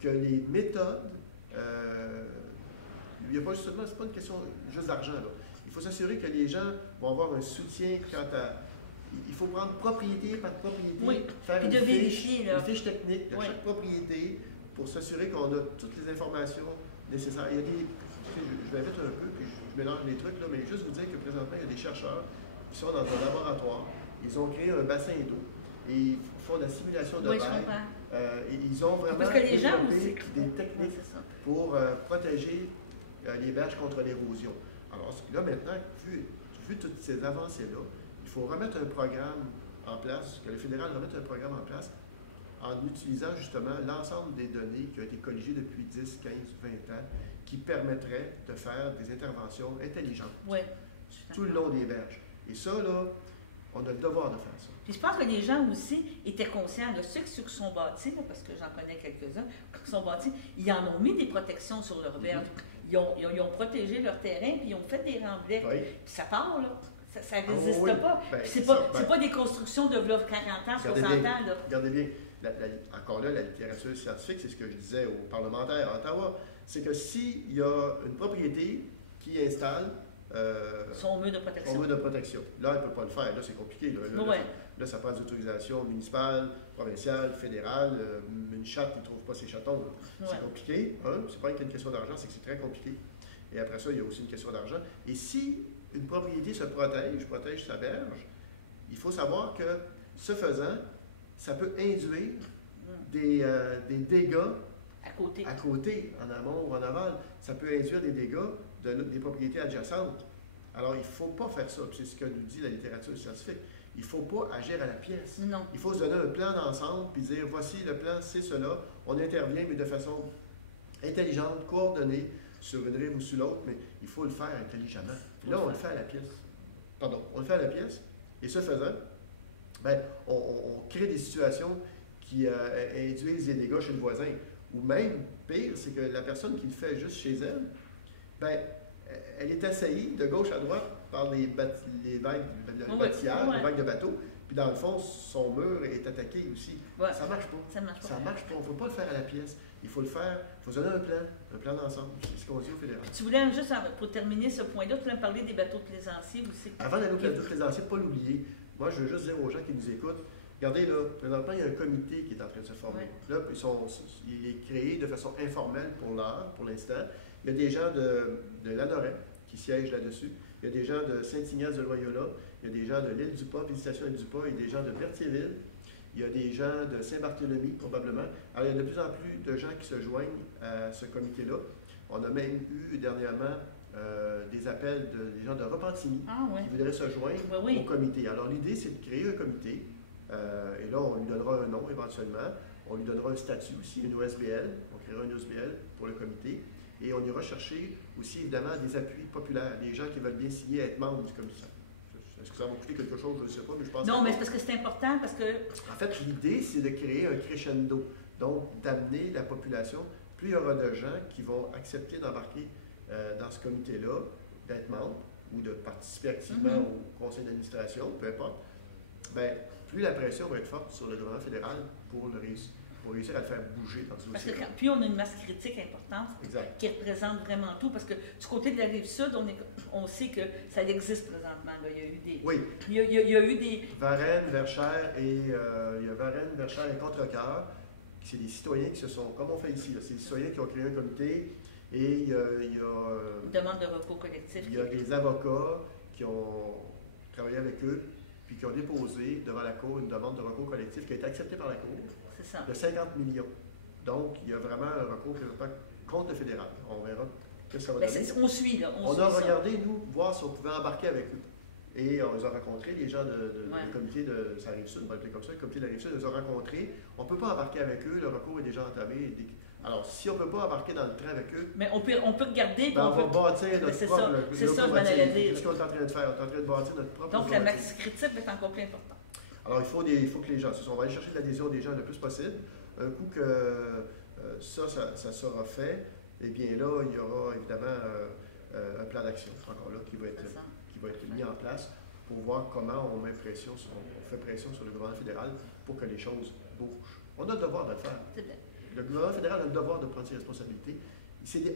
que les méthodes, il n'y a pas justement, c'est pas une question juste d'argent, là. Il faut s'assurer que les gens vont avoir un soutien quant à... Il faut prendre propriété par propriété, faire une fiche technique de chaque propriété pour s'assurer qu'on a toutes les informations nécessaires. Il y a des... Je vais vite un peu, puis je mélange les trucs, là, mais juste vous dire que présentement, il y a des chercheurs qui sont dans un laboratoire. Ils ont créé un bassin d'eau et ils font de la simulation de vagues. Et ils ont vraiment développé des techniques pour protéger les berges contre l'érosion. Alors là, maintenant, vu toutes ces avancées-là, il faut remettre un programme en place, que le fédéral remette un programme en place en utilisant justement l'ensemble des données qui ont été colligées depuis 10, 15, 20 ans, qui permettraient de faire des interventions intelligentes tout le long des berges. Et ça, là, on a le devoir de faire ça. Puis je pense que les gens aussi étaient conscients de ceux qui sont bâtis, là, parce que j'en connais quelques-uns, qui sont bâtis, ils en ont mis des protections sur leurs berges. Ils ont protégé leur terrain, puis ils ont fait des remblais. Puis ça part, là. Ça ne résiste pas. Ben, c'est pas des constructions de 40 ans, 60 ans. Là. Regardez bien, encore là, la littérature scientifique, c'est ce que je disais aux parlementaires à Ottawa, c'est que s'il y a une propriété qui installe son mur de protection. Là, elle ne peut pas le faire. Là, c'est compliqué. Là, ça prend des autorisations municipales, provinciales, fédérales. Une chatte, ils ne trouvent pas ses chatons. C'est compliqué. Hein? Ce n'est pas une question d'argent, c'est que c'est très compliqué. Et après ça, il y a aussi une question d'argent. Et si une propriété se protège sa berge, il faut savoir que, ce faisant, ça peut induire des dégâts à côté, en amont ou en aval. Ça peut induire des dégâts des propriétés adjacentes. Alors, il ne faut pas faire ça. C'est ce que nous dit la littérature scientifique. Il ne faut pas agir à la pièce. Non. Il faut se donner un plan d'ensemble puis dire, voici le plan, c'est cela. On intervient, mais de façon intelligente, coordonnée, sur une rive ou sur l'autre, mais il faut le faire intelligemment. Et là, on le fait à la pièce. On le fait à la pièce. Et ce faisant, ben, on crée des situations qui induisent des dégâts chez le voisin. Ou même, pire, c'est que la personne qui le fait juste chez elle, ben, elle est assaillie de gauche à droite par les vagues, les vagues de bateaux. Puis dans le fond, son mur est attaqué aussi. Ça ne marche pas. Ça marche pas. On ne faut pas le faire à la pièce. Il faut le faire, il faut se donner un plan d'ensemble. C'est ce qu'on dit au fédéral. Tu voulais juste, pour terminer ce point-là, tu voulais me parler des bateaux de plaisanciers aussi. Avant d'aller aux bateaux de plaisanciers, ne pas l'oublier. Moi, je veux juste dire aux gens qui nous écoutent, regardez là, présentement, il y a un comité qui est en train de se former. Là, il est créé de façon informelle pour l'instant. Il y a des gens de Lanoret qui siègent là-dessus. Il y a des gens de Saint-Ignace de Loyola. Il y a des gens de l'île du Pas, Visitation l'île du Pas. Il y a des gens de Berthierville. Il y a des gens de Saint-Barthélemy, probablement. Alors, il y a de plus en plus de gens qui se joignent à ce comité-là. On a même eu dernièrement des appels des gens de Repentigny qui voudraient se joindre au comité. Alors, l'idée, c'est de créer un comité. Et là, on lui donnera un nom éventuellement. On lui donnera un statut aussi, une OSBL. On créera une OSBL pour le comité. Et on ira chercher aussi, évidemment, des appuis populaires, des gens qui veulent bien signer être membres du comité. Est-ce que ça va coûter quelque chose? Je ne sais pas, mais je pense Non, mais c'est parce que c'est important, parce que... En fait, l'idée, c'est de créer un crescendo, donc d'amener la population. Plus il y aura de gens qui vont accepter d'embarquer dans ce comité-là, d'être membres ou de participer activement au conseil d'administration, peu importe, bien, plus la pression va être forte sur le gouvernement fédéral pour réussir à le faire bouger dans ce dossier. Parce que puis on a une masse critique importante qui représente vraiment tout, parce que du côté de la Rive-Sud, on sait que ça existe présentement. Là. Il y a eu des... Oui. Il y a eu des... Varennes, Verchères et... il y a Varennes, Verchères et Contrecoeur. C'est des citoyens qui se sont... Comme on fait ici, c'est des citoyens qui ont créé un comité et il y a une demande de recours collectif. Il y a des avocats qui ont travaillé avec eux puis qui ont déposé devant la Cour une demande de recours collectif qui a été acceptée par la Cour de 50 millions. Donc, il y a vraiment un recours contre le fédéral. On verra ce que ça va donner. On suit, là. On a regardé, nous, voir si on pouvait embarquer avec eux. Et on les a rencontrés, les gens du comité de la Rive-Sud, on va l'appeler comme ça, le comité de la Rive-Sud, les a rencontrés. On ne peut pas embarquer avec eux, le recours est déjà entamé. Alors, si on ne peut pas embarquer dans le train avec eux... Mais on peut regarder... on va bâtir notre propre... C'est ça, je m'en allais dire. C'est ce qu'on est en train de faire, on est en train de bâtir notre propre... Donc, la masse critique va être encore plus importante. Alors, il faut que les gens... On va aller chercher l'adhésion des gens le plus possible. Un coup que ça sera fait, eh bien là, il y aura évidemment un plan d'action, encore là, qui va être mis en place pour voir comment on fait pression sur le gouvernement fédéral pour que les choses bougent. On a le devoir de le faire. Le gouvernement fédéral a le devoir de prendre ses responsabilités.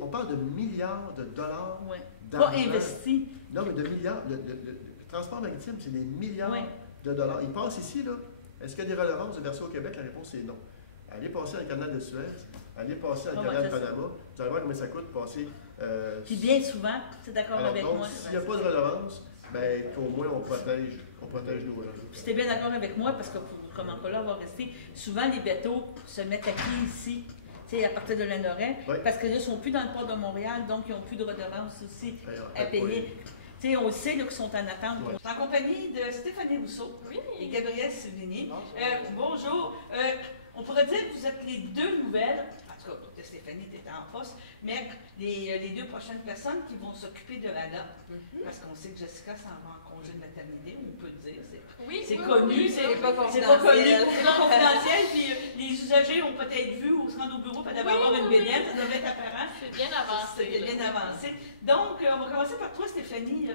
On parle de milliards de dollars d'argent. Pas investis. Non, mais de milliards. Le transport maritime, c'est des milliards de dollars. Il passe ici, là. Est-ce qu'il y a des relevances de verser au Québec? La réponse est non. Allez passer dans le canal de Suez, allez passer dans le canal de Panama, vous allez voir combien ça coûte de passer. Puis bien souvent, tu es d'accord avec moi. S'il n'y a pas de relevance, bien qu'au moins on protège nos gens. Puis tu es bien d'accord avec moi parce que comme encore là, on va rester. Souvent, les bateaux se mettent à pied ici. À partir de Lanoraie, parce qu'ils ne sont plus dans le port de Montréal, donc ils n'ont plus de redevances aussi à payer. On le sait qu'ils sont en attente. Je suis en compagnie de Stéphanie Rousseau et Gabrielle Sévigny. Bonjour. On pourrait dire que vous êtes les deux nouvelles, en tout cas, Stéphanie était en poste, mais les deux prochaines personnes qui vont s'occuper de l'ADA. Parce qu'on sait que Jessica s'en va en congé de maternité, on peut le dire. C'est connu, c'est pas confidentiel. C'est pas confidentiel, puis les usagers ont peut-être vu ou se rendre au bureau, peut-être avoir une baignade, ça devait être apparent. C'est bien avancé. C'est bien avancé. Donc, on va commencer par toi, Stéphanie.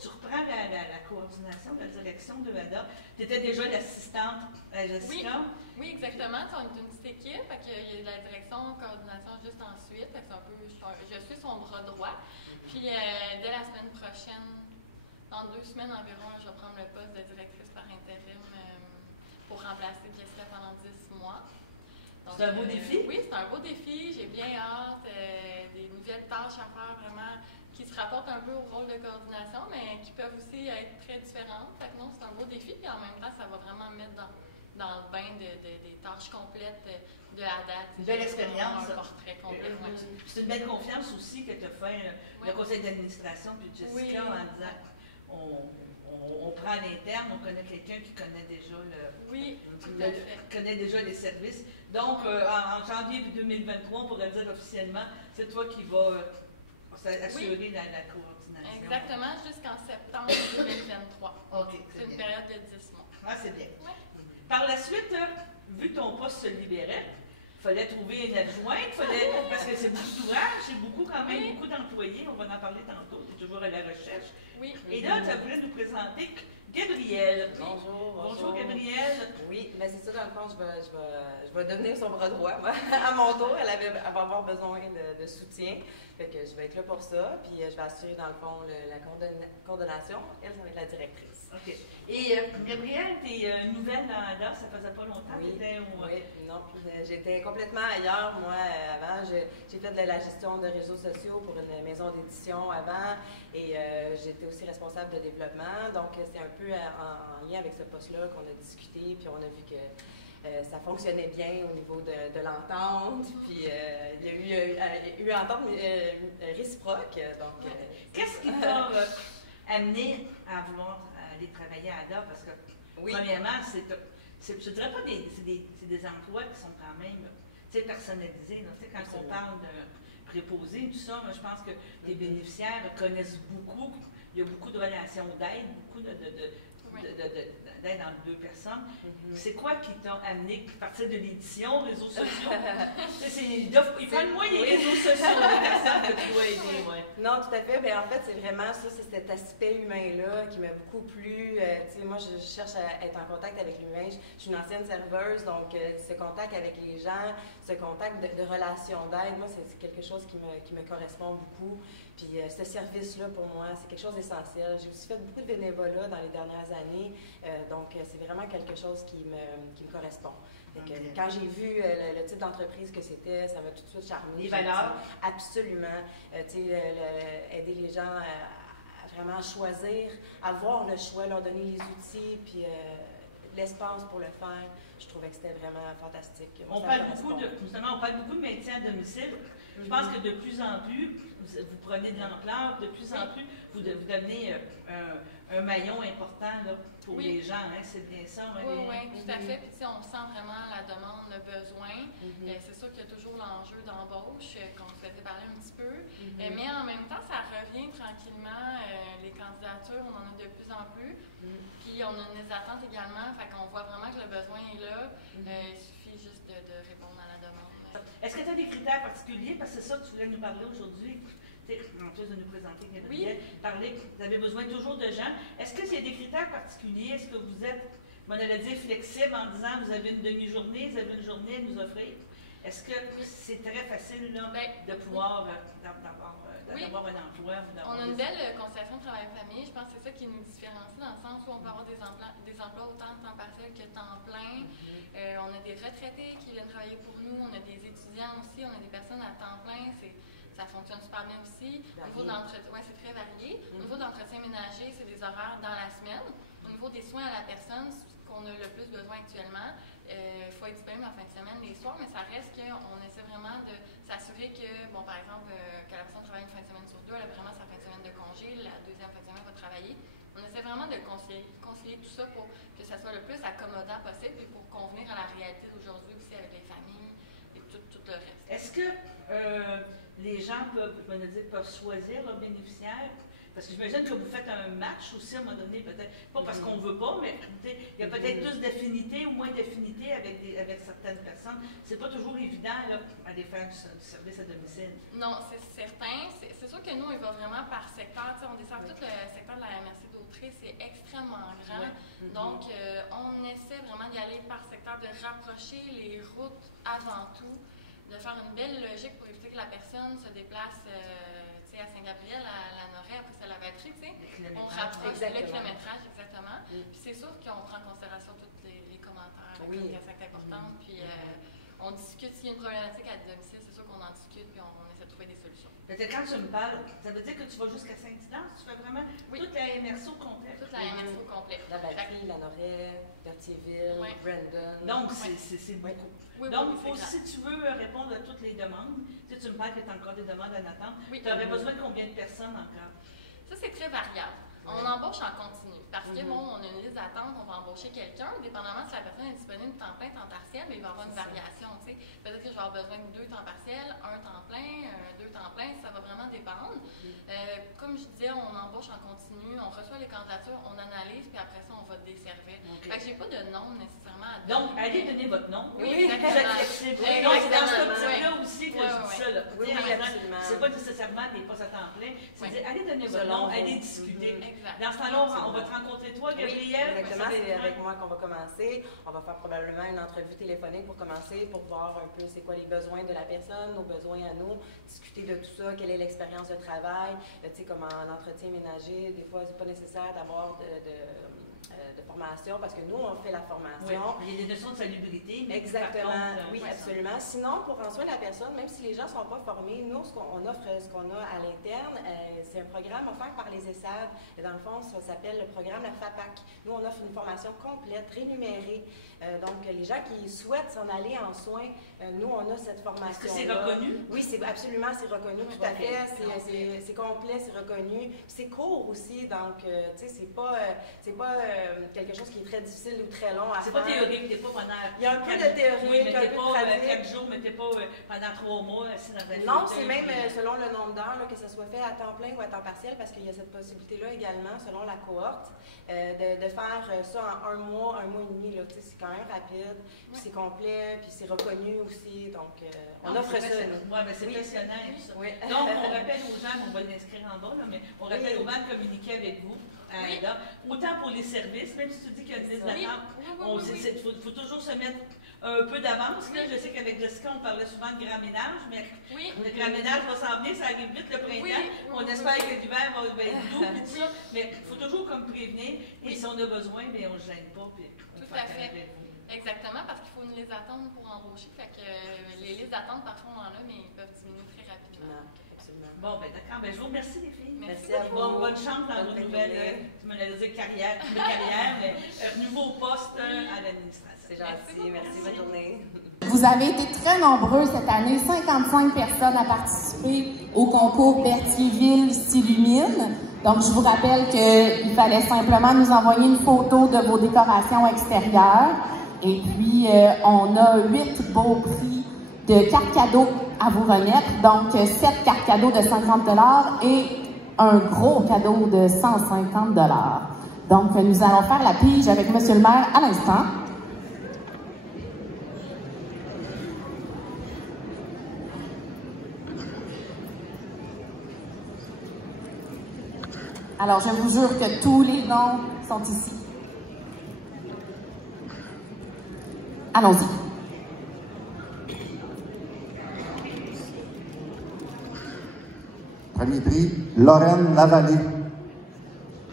Tu reprends la coordination, la direction de l'ADA. Tu étais déjà l'assistante à Jessica. Oui, exactement. On est une petite équipe. Il y a la direction, coordination juste ensuite. Je suis son bras droit. Puis, dès la semaine prochaine, dans 2 semaines environ, je vais prendre le poste de directrice par intérim pour remplacer Jessica pendant 10 mois. C'est un beau défi? Oui, c'est un beau défi. J'ai bien hâte. Des nouvelles tâches à faire vraiment qui se rapportent un peu au rôle de coordination, mais qui peuvent aussi être très différentes. Fait que non, c'est un beau défi. Puis en même temps, ça va vraiment me mettre dans le bain des tâches complètes de la date. Une belle expérience. Un portrait complet. C'est une belle confiance aussi que tu as fait le conseil d'administration puis Jessica en disant on prend à l'interne, on connaît quelqu'un qui connaît déjà connaît déjà les services. Donc, en janvier 2023, on pourrait dire officiellement, c'est toi qui vas assurer la coordination. Exactement, jusqu'en septembre 2023. C'est une période de 10 mois. Ah, c'est bien. Par la suite, vu que ton poste se libérait, il fallait trouver une adjointe, parce que c'est beaucoup d'ouvrages, c'est quand même beaucoup d'employés, on va en parler tantôt, tu es toujours à la recherche. Et là, tu voulu nous présenter Gabrielle. Bonjour Gabrielle. Oui, mais c'est ça, dans le fond, je vais devenir son bras droit. À mon tour, elle va avoir besoin de soutien. Fait que je vais être là pour ça, puis je vais assurer, dans le fond, la coordination. Elle, ça va être la directrice. OK. Et Gabrielle, tu es nouvelle dans l'ADA, ça faisait pas longtemps? Oui, non. J'étais complètement ailleurs, moi, avant. J'ai fait de la gestion de réseaux sociaux pour une maison d'édition avant, et j'étais aussi responsable de développement. Donc, c'est un peu en lien avec ce poste-là qu'on a discuté, puis on a vu que ça fonctionnait bien au niveau de l'entente, puis il y a eu une entente réciproque. Qu'est-ce qui t'a amené à vouloir aller travailler à ADA? Parce que, premièrement, je ne dirais pas c'est des emplois qui sont quand même personnalisés. Quand on parle de préposé, tout ça, je pense que les bénéficiaires connaissent beaucoup. Il y a beaucoup de relations d'aide, beaucoup d'aide entre deux personnes. C'est quoi qui t'a amené à partir de l'édition, réseaux sociaux? Ils prennent moins les réseaux sociaux des personnes que tu dois aider. Non, tout à fait. Bien, en fait, c'est vraiment ça, c'est cet aspect humain-là qui m'a beaucoup plu. Moi, je cherche à être en contact avec l'humain. Je suis une ancienne serveuse, donc ce contact avec les gens, ce contact de relation d'aide, moi, c'est quelque chose qui me correspond beaucoup. Puis ce service-là, pour moi, c'est quelque chose d'essentiel. J'ai aussi fait beaucoup de bénévolat dans les dernières années, donc c'est vraiment quelque chose qui me correspond. Quand j'ai vu le type d'entreprise que c'était, ça m'a tout de suite charmé. Les valeurs? Absolument. Aider les gens à vraiment choisir, avoir le choix, leur donner les outils, puis l'espace pour le faire. Je trouvais que c'était vraiment fantastique. On parle beaucoup de maintien à domicile. Je pense que de plus en plus, vous prenez de l'ampleur, de plus en plus, vous devenez un maillon important là, pour les gens. Hein, c'est bien ça. Oui, tout à fait. Puis on sent vraiment la demande, le besoin. C'est sûr qu'il y a toujours l'enjeu d'embauche, qu'on souhaitait parler un petit peu. Mais en même temps, ça revient tranquillement. Les candidatures, on en a de plus en plus. Puis on a des attentes également. Fait qu'on voit vraiment que le besoin est là. Il suffit juste de répondre à la demande. Est-ce que tu as des critères particuliers? Parce que c'est ça que tu voulais nous parler aujourd'hui. En plus de nous présenter Gabrielle, parler, vous avez besoin toujours de gens. Est-ce qu'il y a des critères particuliers? Est-ce que vous êtes, on allait dire, flexible en disant vous avez une demi-journée, vous avez une journée à nous offrir? Est-ce que c'est très facile là, de pouvoir d'avoir un emploi? On a une belle conciliation travail-famille. Je pense que c'est ça qui nous différencie dans le sens où on peut avoir des emplois autant temps partiel que temps plein. On a des retraités qui viennent travailler pour nous. On a des étudiants aussi. On a des personnes à temps plein. Ça fonctionne super bien aussi. Au niveau d'entretien, c'est très varié. Au niveau d'entretien ménager, c'est des horaires dans la semaine. Au niveau des soins à la personne, ce qu'on a le plus besoin actuellement, il faut être disponible en fin de semaine, les soirs, mais ça reste qu'on essaie vraiment de s'assurer que, bon, par exemple, que la personne travaille une fin de semaine sur deux, elle a vraiment sa fin de semaine de congé, la deuxième fin de semaine va travailler. On essaie vraiment de concilier tout ça pour que ça soit le plus accommodant possible et pour convenir à la réalité d'aujourd'hui aussi avec les familles et tout le reste. Est-ce que les gens peuvent choisir leurs bénéficiaires? Parce que j'imagine que vous faites un match aussi à un moment donné, peut-être, pas parce qu'on ne veut pas, mais il y a peut-être plus d'affinité ou moins d'affinité avec certaines personnes. C'est pas toujours évident là, à des faire du service à domicile. Non, c'est certain. C'est sûr que nous, on y va vraiment par secteur. T'sais, on dessert tout le secteur de la MRC d'Autrey, c'est extrêmement grand. Donc, on essaie vraiment d'y aller par secteur, de rapprocher les routes avant tout, de faire une belle logique pour éviter que la personne se déplace à Saint-Gabriel, à la Noret, après c'est à la Batterie, on rapproche le kilométrage, exactement. Puis c'est sûr qu'on prend en considération tous les commentaires, les aspects importants, puis on discute. S'il y a une problématique à domicile, c'est sûr qu'on en discute, puis on essaie de trouver des solutions. Peut-être quand tu me parles, ça veut dire que tu vas jusqu'à Saint-Hilaire, tu fais vraiment toute la MRC au complet? Toute la MRC au complet. La Batterie, la Noret, Berthierville, Brandon. Donc, c'est beaucoup. Donc, si tu veux répondre à toutes les demandes, tu me parles que tu as encore des demandes en attente, tu aurais besoin de combien de personnes encore? Ça, c'est très variable. On embauche en continu. Parce que, bon, on a une liste d'attente, on va embaucher quelqu'un, dépendamment si la personne est disponible temps plein, temps partiel, mais il va y avoir une variation, tu sais. Peut-être que je vais avoir besoin de 2 temps partiels, 1 temps plein, 2 temps plein, ça va vraiment dépendre. Comme je disais, on embauche en continu, on reçoit les candidatures, on analyse, puis après ça, on va desservir. Fait que j'ai pas de nom nécessairement à donner. Donc, allez donner votre nom. Oui, vous êtes flexible. Donc, c'est dans ce optique-là aussi que je dis ça, là. Oui, absolument. C'est pas nécessairement des postes à temps plein, c'est dire, allez donner votre nom, allez discuter. Exact. Dans ce temps-là, on va te rencontrer toi, Gabrielle. Exactement, c'est avec moi qu'on va commencer. On va faire probablement une entrevue téléphonique pour commencer, pour voir un peu c'est quoi les besoins de la personne, nos besoins à nous, discuter de tout ça, quelle est l'expérience de travail. Tu sais, comme en entretien ménager, des fois, c'est pas nécessaire d'avoir de formation parce que nous, on fait la formation. Oui, il y a des notions de salubrité. Mais exactement, contre, oui, absolument. Sinon, pour rendre soin de la personne, même si les gens ne sont pas formés, nous, on offre ce qu'on a à l'interne, c'est un programme offert par les ESSAD. Et dans le fond, ça s'appelle le programme la FAPAC. Nous, on offre une formation complète, rémunérée. Donc, les gens qui souhaitent s'en aller en soins, nous, on a cette formation. Est-ce que c'est reconnu? Oui, absolument, c'est reconnu, tout à fait. C'est complet, c'est reconnu. C'est court aussi, donc, tu sais, c'est pas quelque chose qui est très difficile ou très long à faire. C'est pas théorique, t'es pas pendant... Il y a un peu de théorie, oui, mais t'es pas 4 jours, mais t'es pas pendant 3 mois assis dans un non, c'est même selon le nombre d'heures, que ce soit fait à temps plein ou à temps partiel, parce qu'il y a cette possibilité-là également, selon la cohorte, de faire ça en un mois et demi. C'est quand même rapide, puis c'est complet, puis c'est reconnu aussi. Donc, on offre ça. Oui, mais c'est passionnant. Oui. Donc, on rappelle aux gens, on va l'inscrire en bas, mais on rappelle aux gens de communiquer avec vous. Là. Autant pour les services, même si tu dis qu'il y a 10 d'attente, il faut toujours se mettre un peu d'avance. Je sais qu'avec Jessica, on parlait souvent de grand ménage, mais le grand ménage va s'en venir, ça arrive vite le printemps. On espère que l'hiver va être doux, et tout ça. Mais il faut toujours comme prévenir, et si on a besoin, bien, on ne se gêne pas. Tout à fait. Exactement, parce qu'il faut une les attentes pour embaucher. Fait que les listes d'attente, parfois, on en a, mais ils peuvent diminuer très rapidement. Absolument. Bon, ben d'accord. Ben, je vous remercie, les filles. Merci à vous. Bonne chance dans vos nouvelles, tu me l'as dit, carrière, mais nouveau poste à l'administration. C'est gentil. Merci. Bonne journée. Vous avez été très nombreux cette année, 55 personnes à participer au concours Berthierville Stylumine. Donc, je vous rappelle qu'il fallait simplement nous envoyer une photo de vos décorations extérieures. Et puis, on a 8 beaux prix de cartes cadeaux à vous remettre. Donc, 7 cartes cadeaux de 50 $ et un gros cadeau de 150 $. Donc, nous allons faire la pige avec M. le maire à l'instant. Alors, je vous jure que tous les noms sont ici. Allons-y. Premier prix, Lorraine Lavallée.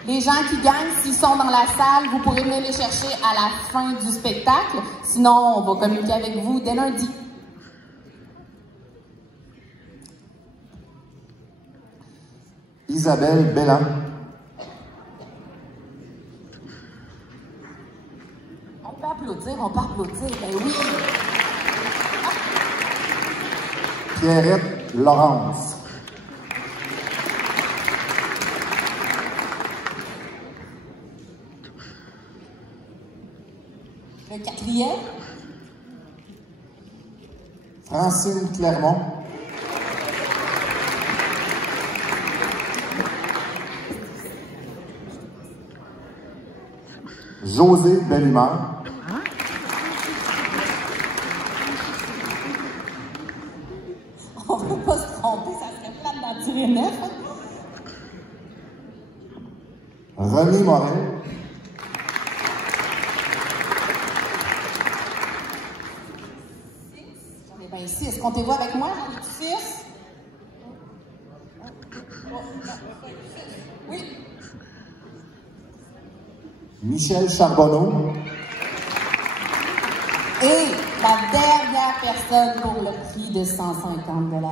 Les gens qui gagnent, s'ils sont dans la salle, vous pourrez venir les chercher à la fin du spectacle. Sinon, on va communiquer avec vous dès lundi. Isabelle Bellan. On peut applaudir, ben oui. Pierrette Laurence. Le quatrième. Francine Clermont. José Bellumeur. On ne peut pas se tromper, ça serait plate d'en tirer 9. René Morel. J'en ai bien 6. Comptez-vous avec moi? J'en ai 6. Oui. Michel Charbonneau. Et la dernière personne pour le prix de 150 $.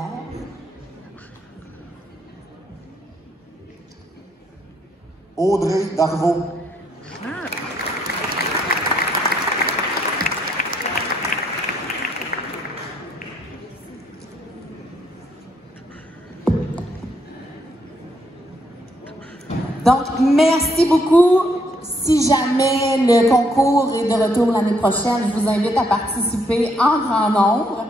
Audrey Darvaux. Donc, merci beaucoup. Si jamais le concours est de retour l'année prochaine, je vous invite à participer en grand nombre.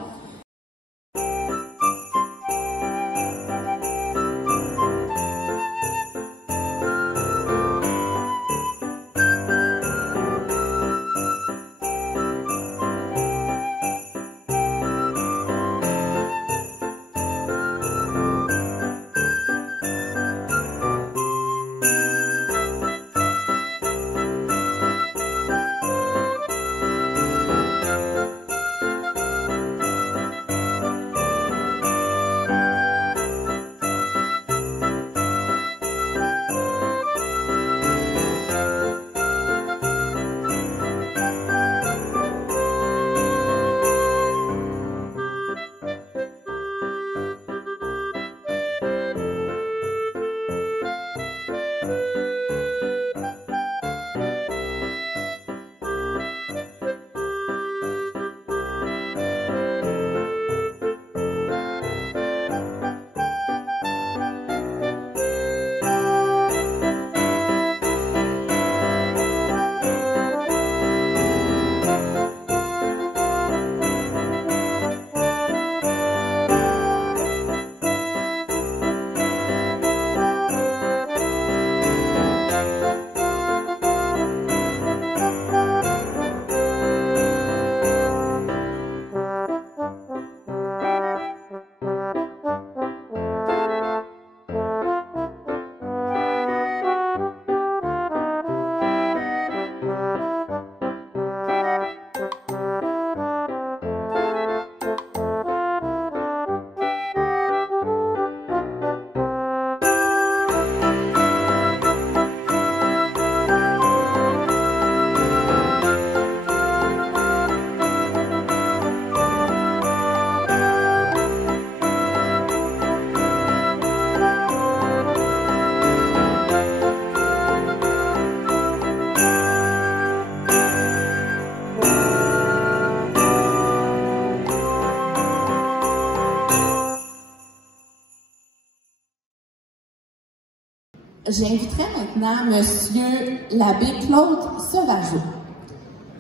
j'inviterai maintenant Monsieur l'abbé Claude Sauvageau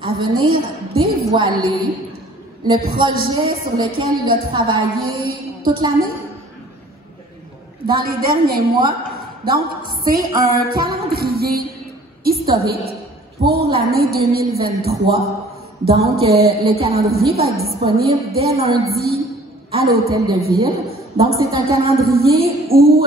à venir dévoiler le projet sur lequel il a travaillé toute l'année, dans les derniers mois. Donc, c'est un calendrier historique pour l'année 2023. Donc, le calendrier va être disponible dès lundi à l'Hôtel de Ville. Donc, c'est un calendrier où,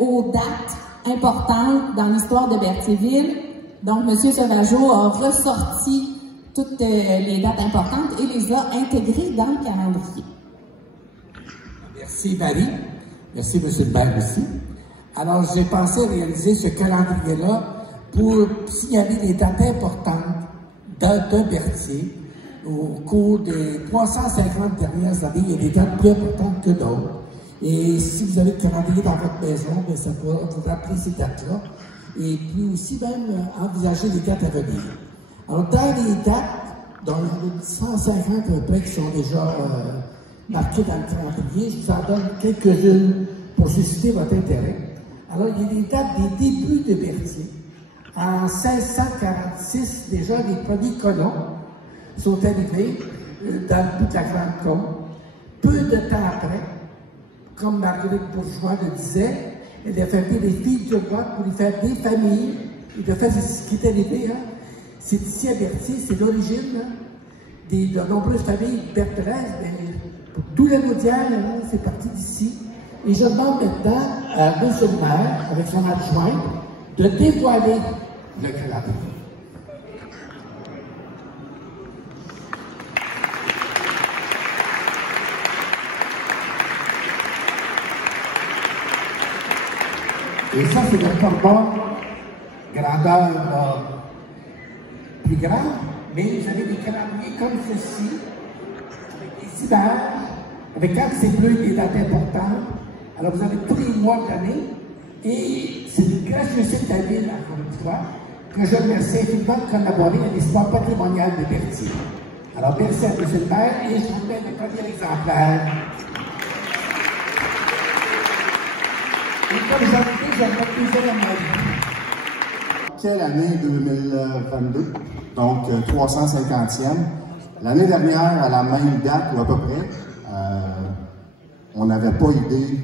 aux dates importantes dans l'histoire de Berthierville, donc M. Sauvageau a ressorti toutes les dates importantes et les a intégrées dans le calendrier. Merci Marie. Merci M. le maire aussi. Alors, j'ai pensé réaliser ce calendrier-là pour signaler des dates importantes de Berthier. Au cours des 350 dernières années, il y a des dates plus importantes que d'autres. Et si vous avez le calendrier dans votre maison, bien, ça pourra vous rappeler ces dates-là. Et puis aussi même envisager les dates à venir. Alors, dans les dates, dont il y en a 150 à peu près qui sont déjà marquées dans le calendrier, je vous en donne quelques-unes pour susciter votre intérêt. Alors, il y a des dates des débuts de Berthier. En 1646, déjà, les premiers colons sont arrivés dans le bout de la Grande Côte. Peu de temps après, comme Marguerite Bourgeois le disait, elle a fait des filles du roi pour y faire des familles. Et de fait, c'est ce qui est arrivé. Hein. C'est ici à Berthier, c'est l'origine de nombreuses familles berthelaises. Pour tout le mondial, hein, c'est parti d'ici. Et je demande maintenant à M. le maire, avec son adjoint, de dévoiler le calendrier. Et ça, c'est le format grandeur plus grande, mais vous avez des calendriers comme ceci, avec des images, avec quand c'est bleu des dates importantes. Alors, vous avez tous les mois de l'année, et c'est une gracieuseté de la ville, encore une fois, que je remercie infiniment de collaborer à l'histoire patrimoniale de Berthier. Alors, merci à M. le maire, et je vous mets le premier exemplaire. Et comme j'en ai dit, j'aimerais plusieurs mots. Quelle année 2022? Donc, 350e. L'année dernière, à la même date, ou à peu près, on n'avait pas idée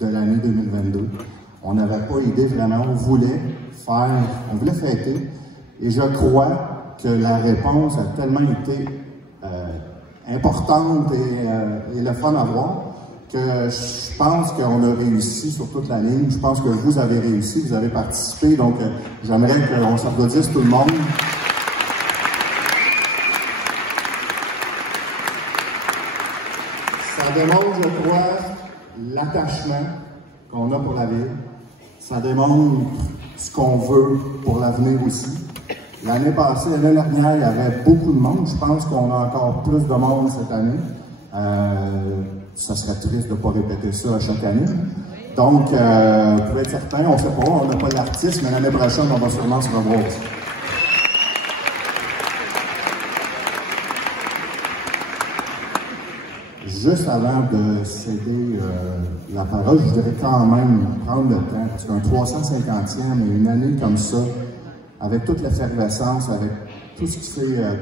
de l'année 2022. On n'avait pas idée vraiment, on voulait fêter. Et je crois que la réponse a tellement été importante et le fun à voir, que je pense qu'on a réussi sur toute la ligne. Je pense que vous avez réussi, vous avez participé, donc j'aimerais qu'on s'applaudisse tout le monde. Ça démontre, je crois, l'attachement qu'on a pour la ville. Ça démontre ce qu'on veut pour l'avenir aussi. L'année passée, l'année dernière, il y avait beaucoup de monde. Je pense qu'on a encore plus de monde cette année. Ça serait triste de ne pas répéter ça à chaque année. Donc, vous pouvez être certain, on ne sait pas, on n'a pas l'artiste, mais l'année prochaine, on va sûrement se revoir. Juste avant de céder la parole, je voudrais quand même prendre le temps, parce qu'un 350e et une année comme ça, avec toute l'effervescence, avec tout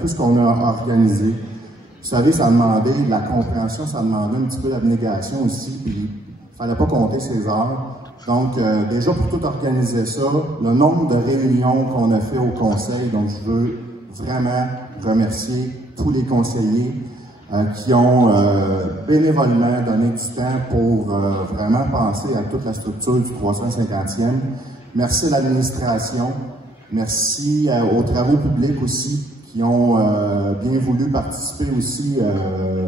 ce qu'on a organisé, vous savez, ça demandait de la compréhension, ça demandait un petit peu d'abnégation aussi, puis il ne fallait pas compter ses heures. Donc, déjà pour tout organiser ça, le nombre de réunions qu'on a fait au conseil, donc je veux vraiment remercier tous les conseillers qui ont bénévolement donné du temps pour vraiment penser à toute la structure du 350e. Merci à l'administration, merci aux travaux publics aussi, qui ont bien voulu participer aussi.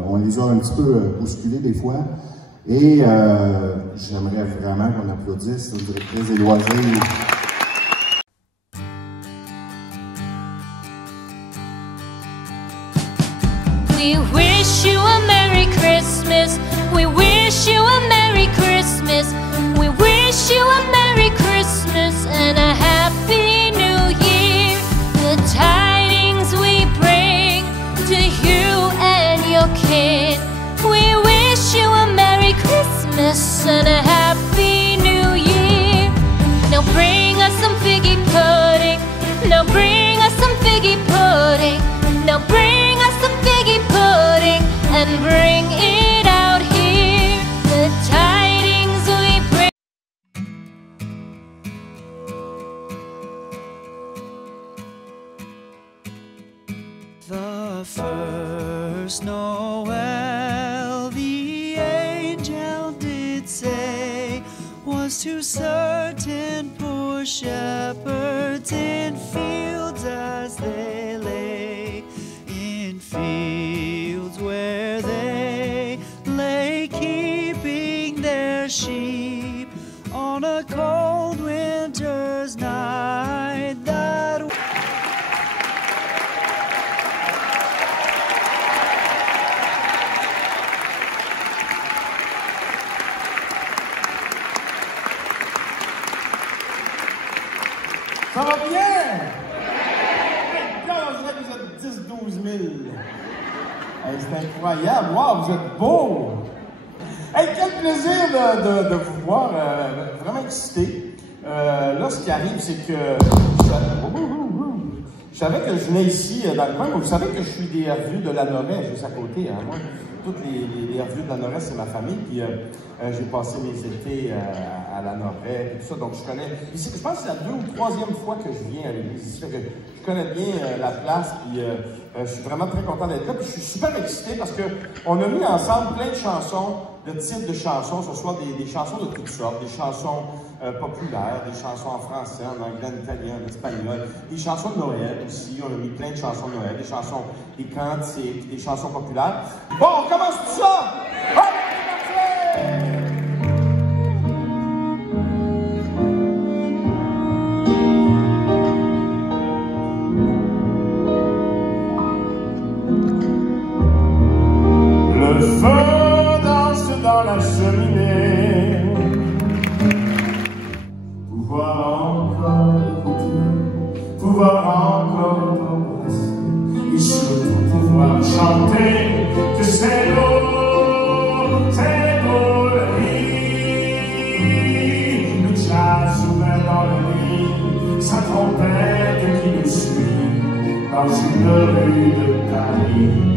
On les a un petit peu bousculés des fois. Et j'aimerais vraiment qu'on applaudisse la directrice des loisirs. We wish you a Merry Christmas. We wish you a Merry Christmas. We wish you a Merry Christmas and a Happy New Year. The tidings we bring to you and your kid. We wish you a Merry Christmas and a Happy New Year. Now bring first Noel, the angel did say, was to certain poor shepherds in fields as they lay, in fields where they lay keeping their sheep on a cold winter's night. That ça va bien? On dirait que vous êtes 10-12 000. Hey, c'est incroyable. Wow, vous êtes beau. Hey, quel plaisir de vous voir. Vraiment excité. Là, ce qui arrive, c'est que je savais que je venais ici dans le coin. Vous savez que je suis des revues de la Norée, juste à côté. Hein, moi, toutes les revues de la Norée, c'est ma famille. Puis j'ai passé mes étés à la Norée et tout ça. Donc je connais. Ici, je pense que c'est la 2e ou 3e fois que je viens à l'église ici. Je connais bien la place. Puis je suis vraiment très content d'être là. Puis je suis super excité parce qu'on a mis ensemble plein de chansons, de types de chansons. Ce soit des chansons de toutes sortes, des chansons populaires, des chansons en français, en anglais, en italien, en espagnol, des chansons de Noël aussi. On a mis plein de chansons de Noël, des chansons, des cantiques, des chansons populaires. Bon, on commence tout ça! Le feu danse dans la cheminée. Pouvoir encore écouter, pouvoir encore embrasser, et surtout pouvoir chanter que c'est beau la vie. Le jazz ouvert dans la nuit, sa trompette qui nous suit dans une rue de Paris.